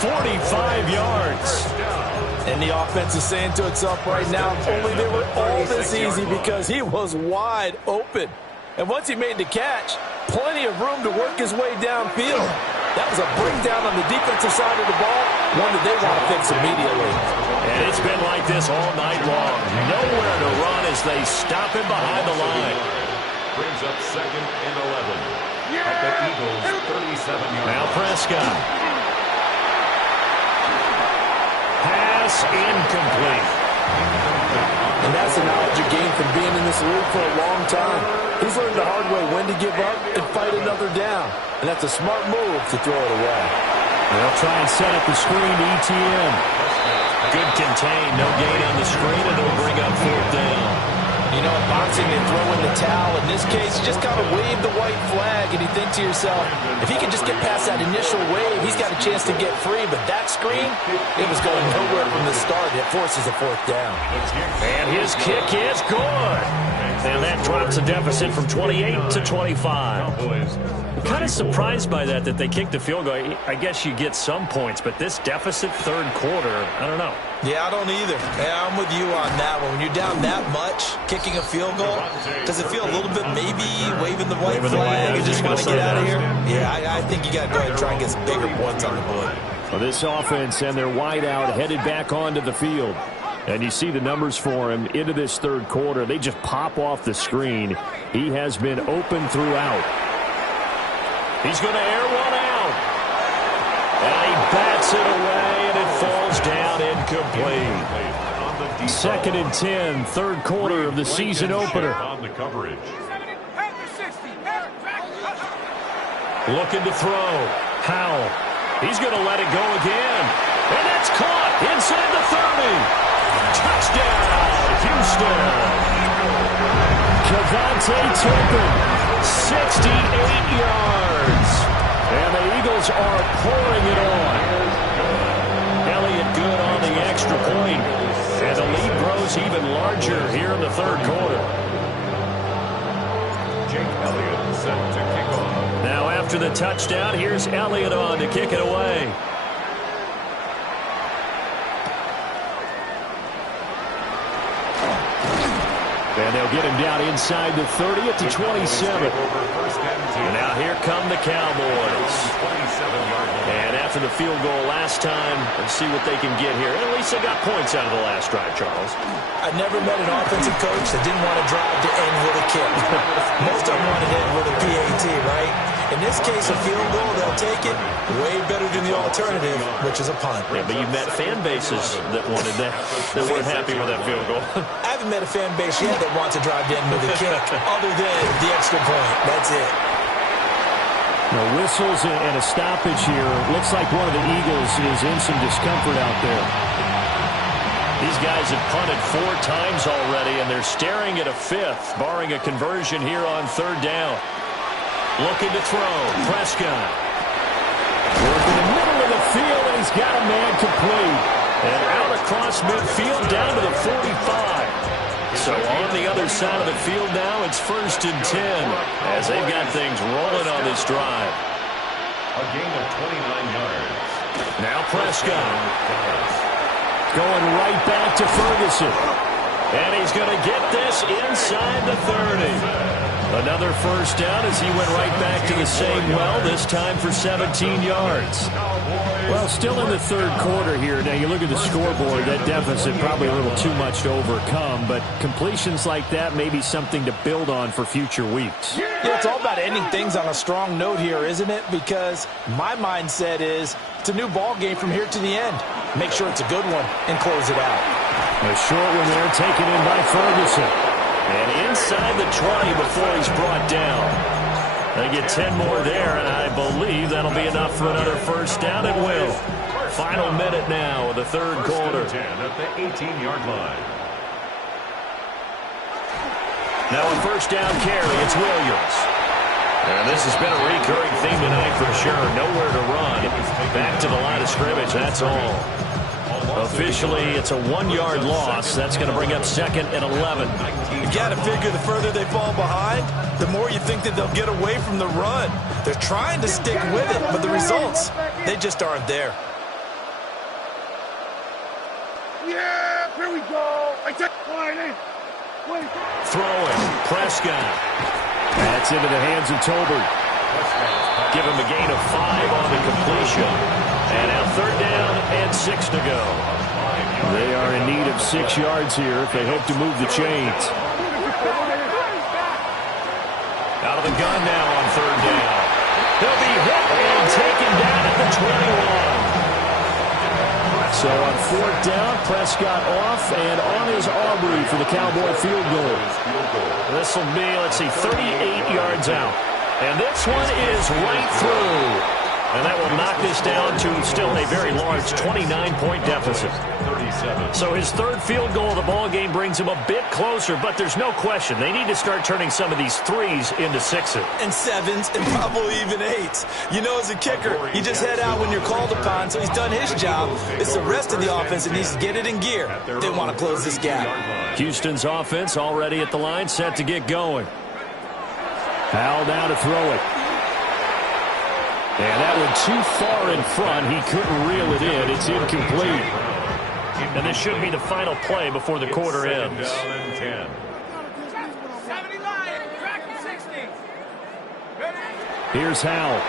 45 yards. And the offense is saying to itself right now, only they were all this easy because he was wide open. And once he made the catch, plenty of room to work his way downfield. That was a breakdown on the defensive side of the ball, one that they want to fix immediately. And it's been like this all night long. Nowhere to run as they stop him behind the line. Brings up 2nd and 11 at the Eagles' 37-yard line. Now Prescott. Pass incomplete. And that's the knowledge you gain from being in this league for a long time. He's learned the hard way when to give up and fight another down. And that's a smart move to throw it away. They'll try and set up the screen to ETN. Good contain, no gain on the screen, and it'll bring up 4th down. You know, in boxing, they throw in the towel. In this case, you just kind of wave the white flag, and you think to yourself, if he can just get past that initial wave, he's got a chance to get free. But that screen, it was going nowhere from the start. It forces a 4th down. And his kick is good. And that drops the deficit from 28 to 25. I'm kind of surprised by that they kicked the field goal. I guess you get some points, but this deficit 3rd quarter, I don't know. Yeah, I don't either. Yeah, I'm with you on that one. When you're down that much, kicking a field goal, does it feel a little bit maybe waving the white flag and just want to get out of here? Yeah, I think you got to go ahead and try and get some bigger points on the board. Well, this offense and their wideout headed back onto the field. And you see the numbers for him into this 3rd quarter. They just pop off the screen. He has been open throughout. He's going to air one out. And he bats it away, and it falls down incomplete. 2nd and 10, 3rd quarter of the season opener. On the coverage. Looking to throw. Howell. He's going to let it go again. And that's caught inside the 30. Touchdown, Houston. Javonte Turpin, 68 yards. And the Eagles are pouring it on. Elliott good on the extra point. And the lead grows even larger here in the 3rd quarter. Jake Elliott set to kick off. Now after the touchdown, here's Elliott on to kick it away. And they'll get him down inside the 30 at the 27. And now here come the Cowboys. And after the field goal last time, let's see what they can get here. At least they got points out of the last drive, Charles. I never met an offensive coach that didn't want to drive to end with a kick. Most of them wanted to end with a PAT, right? In this case, a field goal, they'll take it way better than the alternative, which is a punt. Yeah, but you've met fan bases that wanted that, that weren't happy with that field goal. I haven't met a fan base yet that wants to drive to end with a kick, other than the extra point. That's it. No whistles and a stoppage here. Looks like one of the Eagles is in some discomfort out there. These guys have punted 4 times already, and they're staring at a 5th, barring a conversion here on 3rd down. Looking to throw. Prescott. Working the middle of the field, and he's got a man complete. And out across midfield down to the 45. So on the other side of the field now, it's 1st and 10 as they've got things rolling on this drive. A gain of 29 yards. Now Prescott. Going right back to Ferguson. And he's going to get this inside the 30. Another 1st down as he went right back to the same well, this time for 17 yards. Well, still in the 3rd quarter here. Now, you look at the scoreboard, that deficit probably a little too much to overcome, but completions like that may be something to build on for future weeks. Yeah, it's all about ending things on a strong note here, isn't it? Because my mindset is it's a new ball game from here to the end. Make sure it's a good one and close it out. A short one there taken in by Ferguson. And inside the 20 before he's brought down. They get 10 more there, and I believe that'll be enough for another 1st down. It will. Final minute now of the 3rd quarter. 10 at the 18-yard line. Now a 1st down carry. It's Williams. And this has been a recurring theme tonight for sure. Nowhere to run. Back to the line of scrimmage. That's all. Officially, it's a 1-yard loss. That's going to bring up 2nd and 11. You got to figure the further they fall behind, the more you think that they'll get away from the run. They're trying to stick with it, but the results, they just aren't there. Yeah, here we go. I take Throwing. Prescott. That's into the hands of Tolbert. Give him a gain of 5 on the completion. And now 3rd down and 6 to go. They are in need of 6 yards here if they hope to move the chains. Out of the gun now on 3rd down. He'll be hit and taken down at the 21. So on 4th down, Prescott off and on his Aubrey for the Cowboy field goal. This will be, let's see, 38 yards out. And this one is right through. And that will knock this down to still a very large 29-point deficit. So his 3rd field goal of the ball game brings him a bit closer, but there's no question they need to start turning some of these 3s into 6s. And 7s and probably even 8s. You know, as a kicker, you just head out when you're called upon, so he's done his job. It's the rest of the offense that needs to get it in gear. They want to close this gap. Houston's offense already at the line, set to get going. Howell now to throw it. And that went too far in front. He couldn't reel it in. It's incomplete. And this should be the final play before the quarter ends. 70 line, track 60. Here's Howell.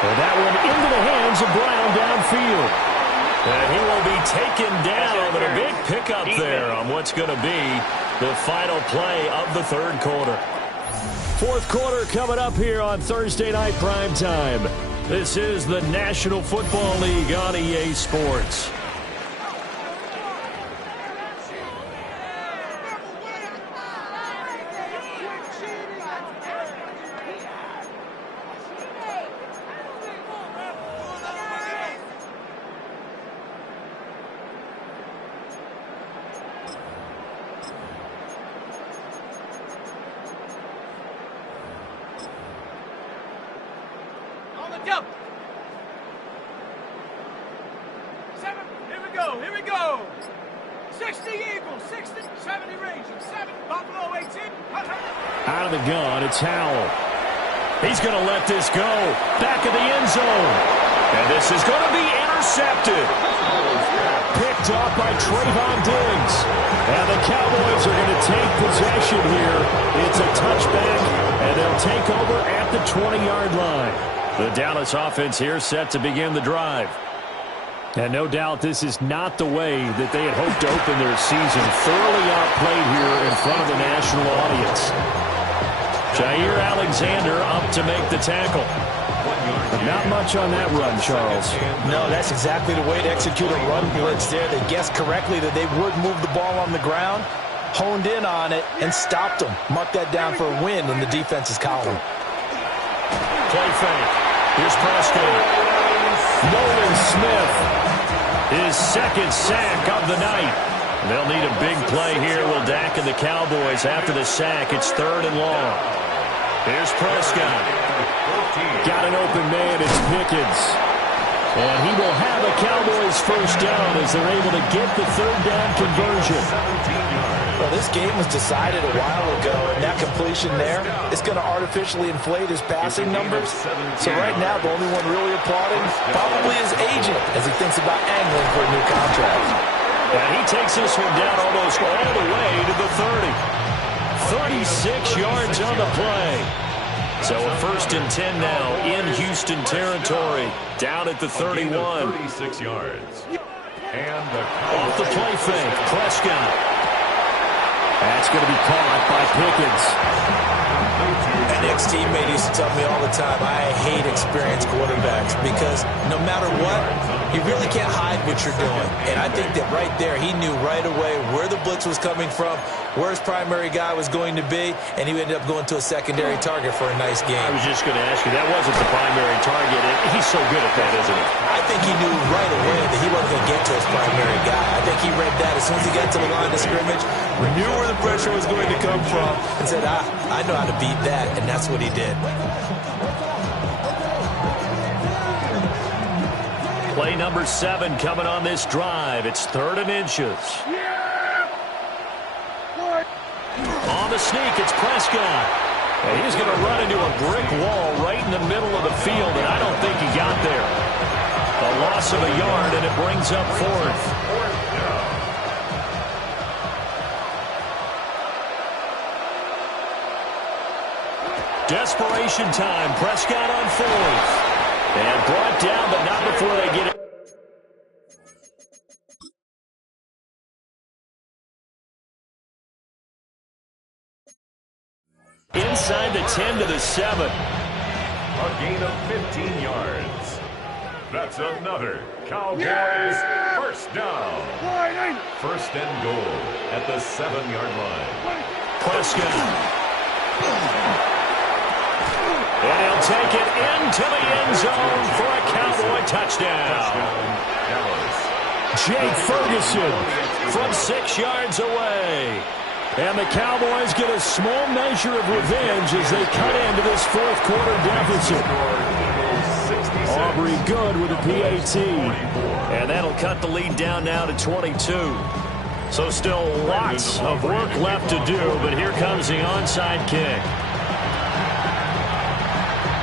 And that one into the hands of Brown downfield. And he will be taken down, but a big pickup there on what's going to be the final play of the 3rd quarter. 4th quarter coming up here on Thursday Night Primetime. This is the National Football League on EA Sports. Jump. 7. Here we go. Here we go. 60 Eagles. 60. 70 Rangers. 7. Buffalo 18. Out of the gun, it's Howell. He's going to let this go. Back of the end zone. And this is going to be intercepted. Picked off by Trayvon Diggs. And the Cowboys are going to take possession here. It's a touchback, and they'll take over at the 20-yard line. The Dallas offense here set to begin the drive. And no doubt this is not the way that they had hoped to open their season. Thoroughly outplayed here in front of the national audience. Jair Alexander up to make the tackle. But not much on that run, Charles. No, that's exactly the way to execute a run blitz there. They guessed correctly that they would move the ball on the ground, honed in on it, and stopped them. Mark that down for a win in the defense's column. Play fake. Here's Prescott. Nolan Smith, his 2nd sack of the night. They'll need a big play here. Will Dak and the Cowboys after the sack. It's 3rd and long. Here's Prescott. Got an open man. It's Pickens. And he will have a Cowboys 1st down as they're able to get the 3rd down conversion. Well, this game was decided a while ago, and that completion there is going to artificially inflate his passing numbers. So right now, the only one really applauding probably his agent as he thinks about angling for a new contract. And he takes this one down almost all the way to the 30. 36 yards on the play. So a 1st and 10 now in Houston territory, down at the 31. 36 yards. And off the play fake, Prescott. That's going to be caught by Pickens. An ex-teammate used to tell me all the time, I hate experienced quarterbacks because no matter what, you really can't hide what you're doing. And I think that right there, he knew right away where the blitz was coming from, where his primary guy was going to be, and he ended up going to a secondary target for a nice game. I was just going to ask you, that wasn't the primary target. He's so good at that, isn't he? I think he knew right away that he wasn't going to get to his primary guy. I think he read that as soon as he got to the line of scrimmage, knew where the pressure was going to come from, and said, I know how to beat that, and that's what he did. Play number 7 coming on this drive. It's 3rd and inches. On the sneak, it's Prescott. And he's going to run into a brick wall right in the middle of the field, and I don't think he got there. A loss of a yard, and it brings up fourth. Desperation time. Prescott on fourth. And brought down, but not before they get it. Inside the 10 to the 7. A gain of 15 yards. That's another Cowboys first down. First and goal at the 7-yard line. Prescott. And he'll take it into the end zone for a Cowboy touchdown. Jake Ferguson from 6 yards away. And the Cowboys get a small measure of revenge as they cut into this fourth quarter deficit. Aubrey good with a PAT. And that'll cut the lead down now to 22. So still lots of work left to do, but here comes the onside kick.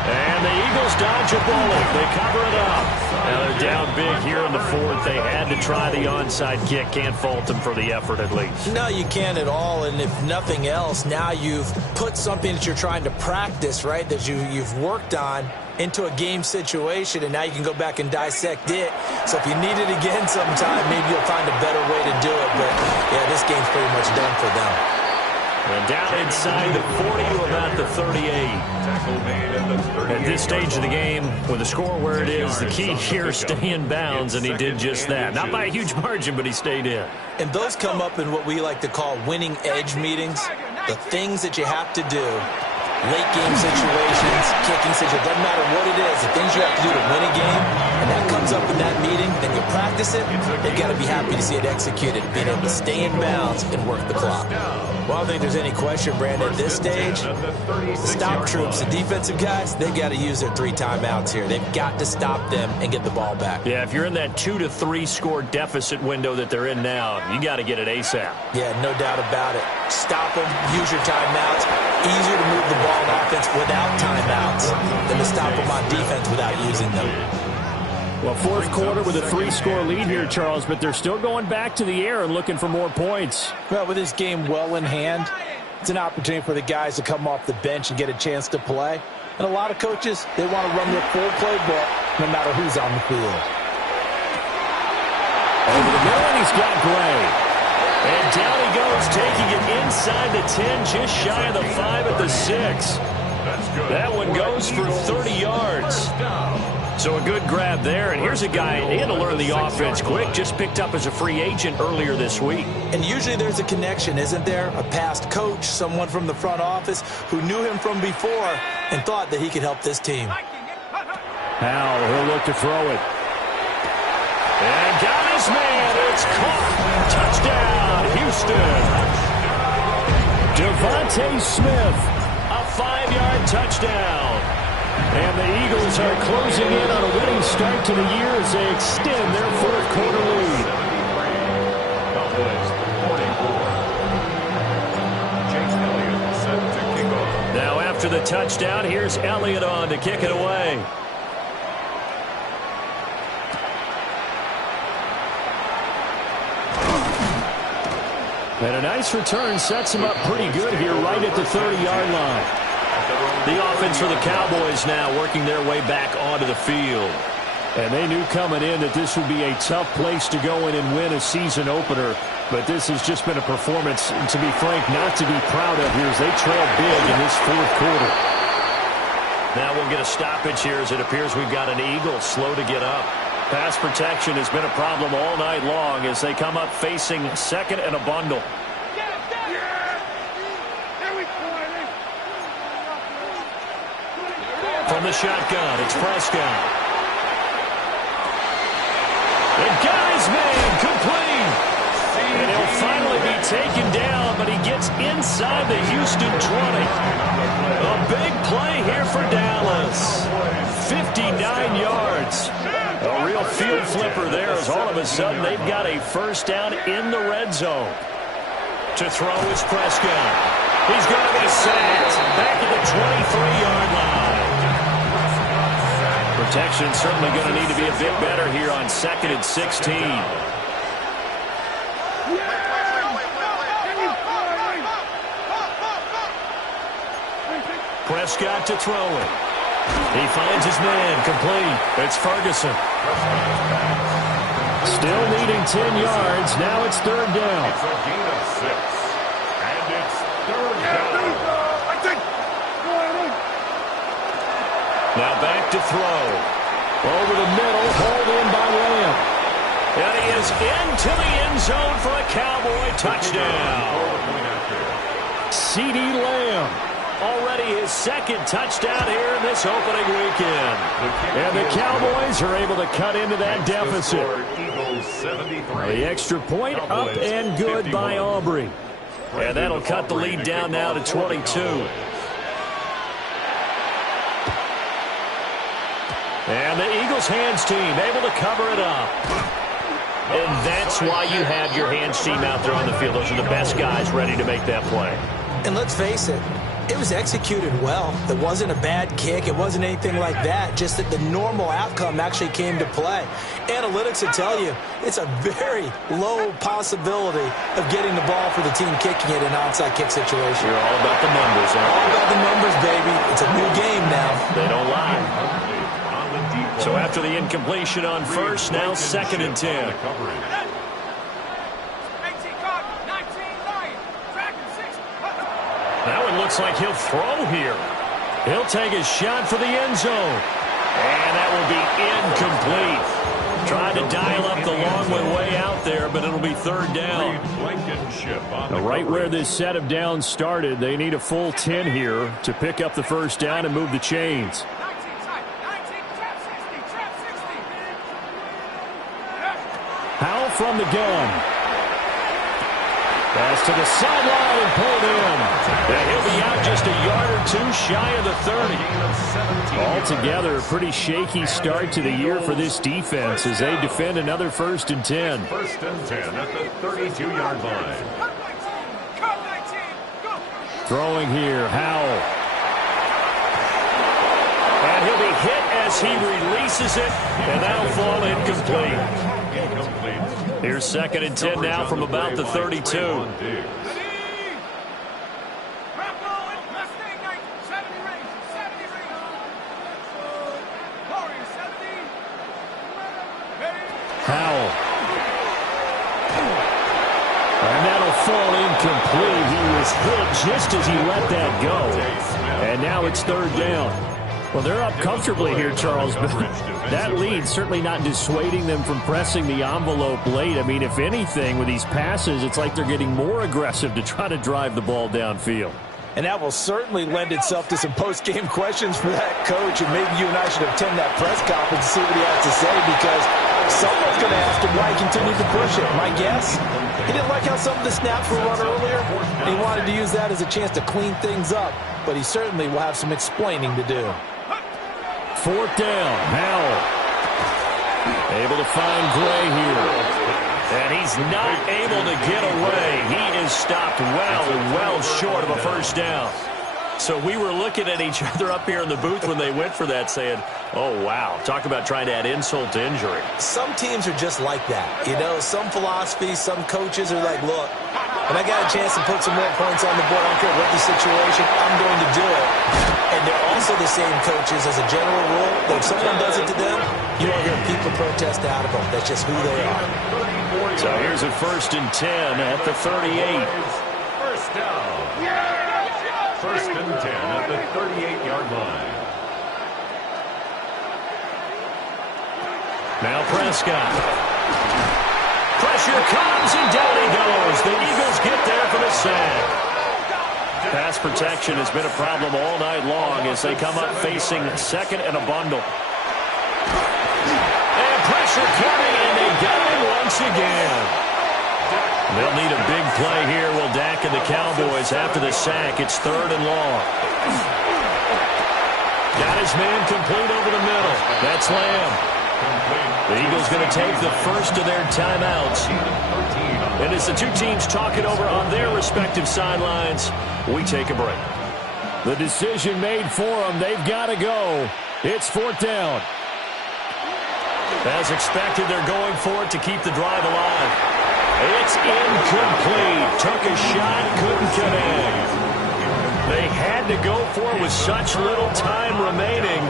And the Eagles dodge a bullet. They cover it up. Now they're down big here in the fourth. They had to try the onside kick. Can't fault them for the effort at least. No, you can't at all. And if nothing else, now you've put something that you're trying to practice, right, that you've worked on into a game situation, and now you can go back and dissect it. So if you need it again sometime, maybe you'll find a better way to do it. But, yeah, this game's pretty much done for them. And down inside the 40 to about the 38. At this stage of the game, with the score where it is, the key here, stay in bounds, and he did just that. Not by a huge margin, but he stayed in. And those come up in what we like to call winning edge meetings, the things that you have to do. Late game situations, kicking situations, doesn't matter what it is, the things you have to do to win a game, and that comes up in that meeting, then you practice it, you've got to be happy to see it executed, being able to stay in bounds and work the clock. Well, I don't think there's any question, Brandon, at this stage, the stop troops, the defensive guys, they've got to use their 3 timeouts here. They've got to stop them and get the ball back. Yeah, if you're in that 2 to 3 score deficit window that they're in now, you got to get it ASAP. Yeah, no doubt about it. Stop them, use your timeouts. Easier to move the ball on offense without timeouts than to stop them on defense without using them. Well, fourth quarter with a 3-score lead here, Charles, but they're still going back to the air and looking for more points. Well, with this game well in hand, it's an opportunity for the guys to come off the bench and get a chance to play. And a lot of coaches, they want to run their full playbook no matter who's on the field. Over the middle, and he's got Gray. And down he goes, taking it inside the 10, just shy of the 5 at the 6. That one goes for 30 yards. So a good grab there, and here's a guy, he had to learn the offense quick, just picked up as a free agent earlier this week. And usually there's a connection, isn't there? A past coach, someone from the front office who knew him from before and thought that he could help this team. Now he'll look to throw it. And got his man, it's caught. Touchdown, Houston. Devontae Smith, a 5-yard touchdown. And the Eagles are closing in on a winning start to the year as they extend their fourth quarter lead. Now after the touchdown, here's Elliott on to kick it away. And a nice return sets him up pretty good here right at the 30-yard line. The offense for the Cowboys now working their way back onto the field. And they knew coming in that this would be a tough place to go in and win a season opener. But this has just been a performance, to be frank, not to be proud of here as they trail big in this fourth quarter. Now we'll get a stoppage here as it appears we've got an Eagle slow to get up. Pass protection has been a problem all night long as they come up facing second and a bundle. From the shotgun, it's Prescott. And got his man complete. And he'll finally be taken down, but he gets inside the Houston 20. A big play here for Dallas. 59 yards. A real field flipper there as all of a sudden they've got a first down in the red zone. To throw is Prescott. He's going to be sacked back at the 23-yard line. Protection certainly going to need to be a bit better here on 2nd and 16. Prescott to throw it. He finds his man complete. It's Ferguson. Still needing 10 yards. Now it's 3rd down. It's a gain of 6. And it's 3rd down. Now back to throw. Over the middle, hauled in by Lamb. And he is into the end zone for a Cowboy touchdown. CeeDee Lamb. Already his 2nd touchdown here in this opening weekend. And the Cowboys are able to cut into that deficit. The extra point up and good by Aubrey. And that'll cut the lead down now to 22. And the Eagles hands team able to cover it up. And that's why you have your hands team out there on the field. Those are the best guys ready to make that play. And let's face it, it was executed well. It wasn't a bad kick. It wasn't anything like that. Just that the normal outcome actually came to play. Analytics will tell you it's a very low possibility of getting the ball for the team kicking it in an onside kick situation. You're all about the numbers, huh? All about the numbers, baby. It's a new game now. They don't lie. So after the incompletion on 1st, now 2nd and 10. Now it looks like he'll throw here. He'll take a shot for the end zone. And that will be incomplete. Trying to dial up the long way out there, but it'll be 3rd down. Now right where this set of downs started, they need a full 10 here to pick up the 1st down and move the chains. Howell from the gun. Pass to the sideline and pulled in. And he'll be out just a yard or 2 shy of the 30. Altogether, a pretty shaky start to the year for this defense as they defend another 1st and 10. 1st and 10 at the 32-yard line. Throwing here, Howell. And he'll be hit as he releases it, and that'll fall incomplete. Here's 2nd and 10 now from about the 32. Howell. And that'll fall incomplete. He was hit just as he let that go. And now it's 3rd down. Well, they're up comfortably here, Charles, but that lead certainly not dissuading them from pressing the envelope late. I mean, if anything, with these passes, it's like they're getting more aggressive to try to drive the ball downfield. And that will certainly lend itself to some post-game questions for that coach, and maybe you and I should attend that press conference to see what he has to say, because someone's going to ask him why he continued to push it. My guess, he didn't like how some of the snaps were run earlier, and he wanted to use that as a chance to clean things up, but he certainly will have some explaining to do. 4th down, Howell. Able to find Gray here. And he's not able to get away. He is stopped well short of a 1st down. So we were looking at each other up here in the booth when they went for that saying, oh, wow, talk about trying to add insult to injury. Some teams are just like that. You know, some philosophies, some coaches are like, look, when I got a chance to put some more points on the board, I don't care what the situation, I'm going to do it. And they're also the same coaches as a general rule that if someone does it to them, you don't hear people protest out of them. That's just who they are. So here's a 1st and 10 at the 38. 1st down. 1st and 10 at the 38-yard line. Now Prescott. Pressure comes and down he goes. The Eagles get there for the sack. Pass protection has been a problem all night long as they come up facing 2nd and a bundle. And pressure coming, and they got him once again. They'll need a big play here, will Dak and the Cowboys after the sack. It's 3rd and long. Got his man complete over the middle. That's Lamb. The Eagles going to take the first of their timeouts. And as the two teams talk it over on their respective sidelines, we take a break. The decision made for them. They've got to go. It's 4th down. As expected, they're going for it to keep the drive alive. It's incomplete. Took a shot, couldn't connect. They had to go for it with such little time remaining,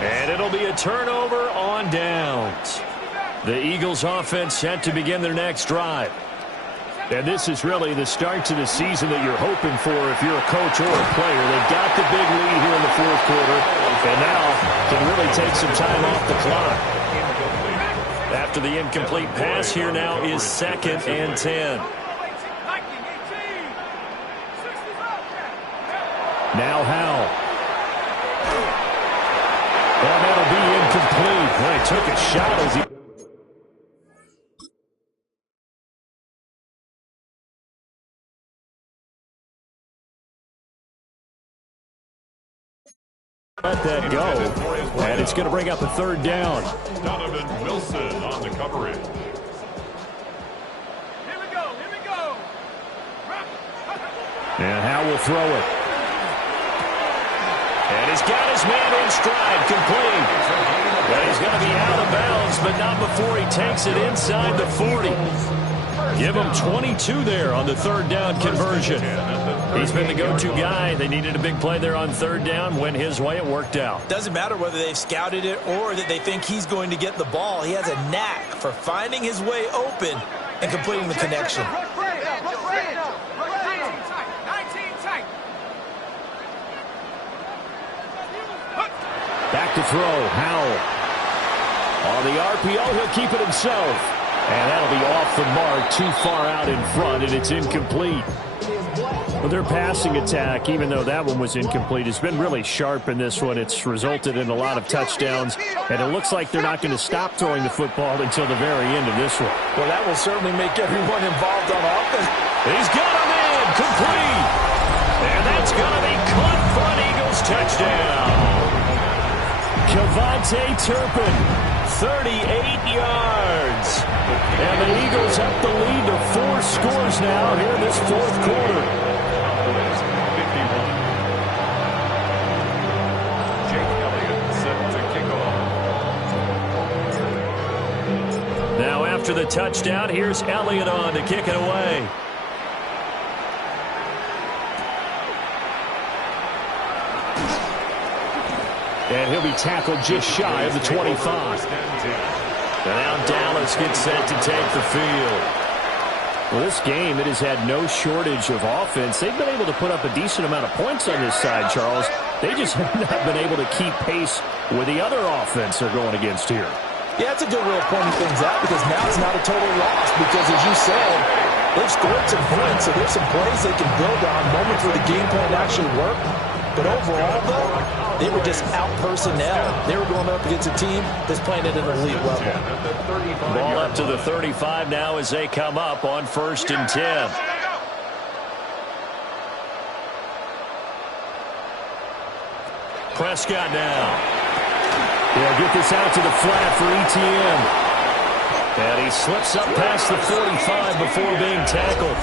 and it'll be a turnover on downs. The Eagles offense set to begin their next drive. And this is really the start to the season that you're hoping for if you're a coach or a player. They've got the big lead here in the fourth quarter, and now can really take some time off the clock. After the incomplete pass, here now is 2nd and 10. Now Howell. And that'll be incomplete. Well, he took a shot as he... let that go, and it's going to bring up a 3rd down. Donovan Wilson on the coverage. Here we go. And Howell will throw it. And he's got his man in stride, complete. But he's going to be out of bounds, but not before he takes it inside the 40. Give him 22 there on the 3rd down conversion. He's been the go-to guy. They needed a big play there on 3rd down. Went his way. It worked out. Doesn't matter whether they've scouted it or that they think he's going to get the ball. He has a knack for finding his way open and completing the connection. Back to throw. Howell. On the RPO, he'll keep it himself. And that'll be off the mark, too far out in front, and it's incomplete. Well, their passing attack, even though that one was incomplete, has been really sharp in this one. It's resulted in a lot of touchdowns, and it looks like they're not going to stop throwing the football until the very end of this one. Well, that will certainly make everyone involved on offense. He's got him in, complete. And that's going to be caught for an Eagles touchdown. Kevontae Turpin, 38 yards. And the Eagles up the lead to 4 scores now here in this 4th quarter. Now after the touchdown, here's Elliott on to kick it away. And he'll be tackled just shy of the 25. And now Dallas gets set to take the field. Well, this game, it has had no shortage of offense. They've been able to put up a decent amount of points on this side, Charles. They just have not been able to keep pace with the other offense they're going against here. Yeah, it's a good way of pointing things out because now it's not a total loss because, as you said, they've scored some points, so there's some plays they can build on, moments where the game plan actually worked. But overall, though, they were just out-personnel. They were going up against a team that's playing at an elite level. Ball up to the 35 now as they come up on 1st and 10. Prescott now. They'll get this out to the flat for ETN. And he slips up past the 45 before being tackled.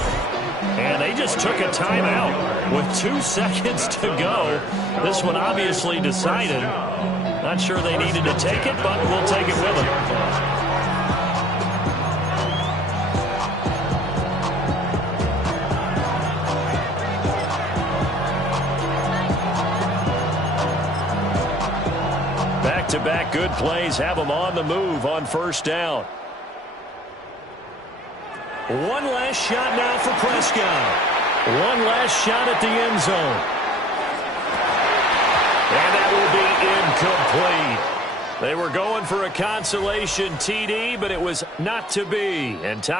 And they just took a timeout with 2 seconds to go. This one obviously decided. Not sure they needed to take it, but we'll take it with them. Back-to-back good plays have them on the move on 1st down. One last shot now for Prescott. One last shot at the end zone. And that will be incomplete. They were going for a consolation TD, but it was not to be. And time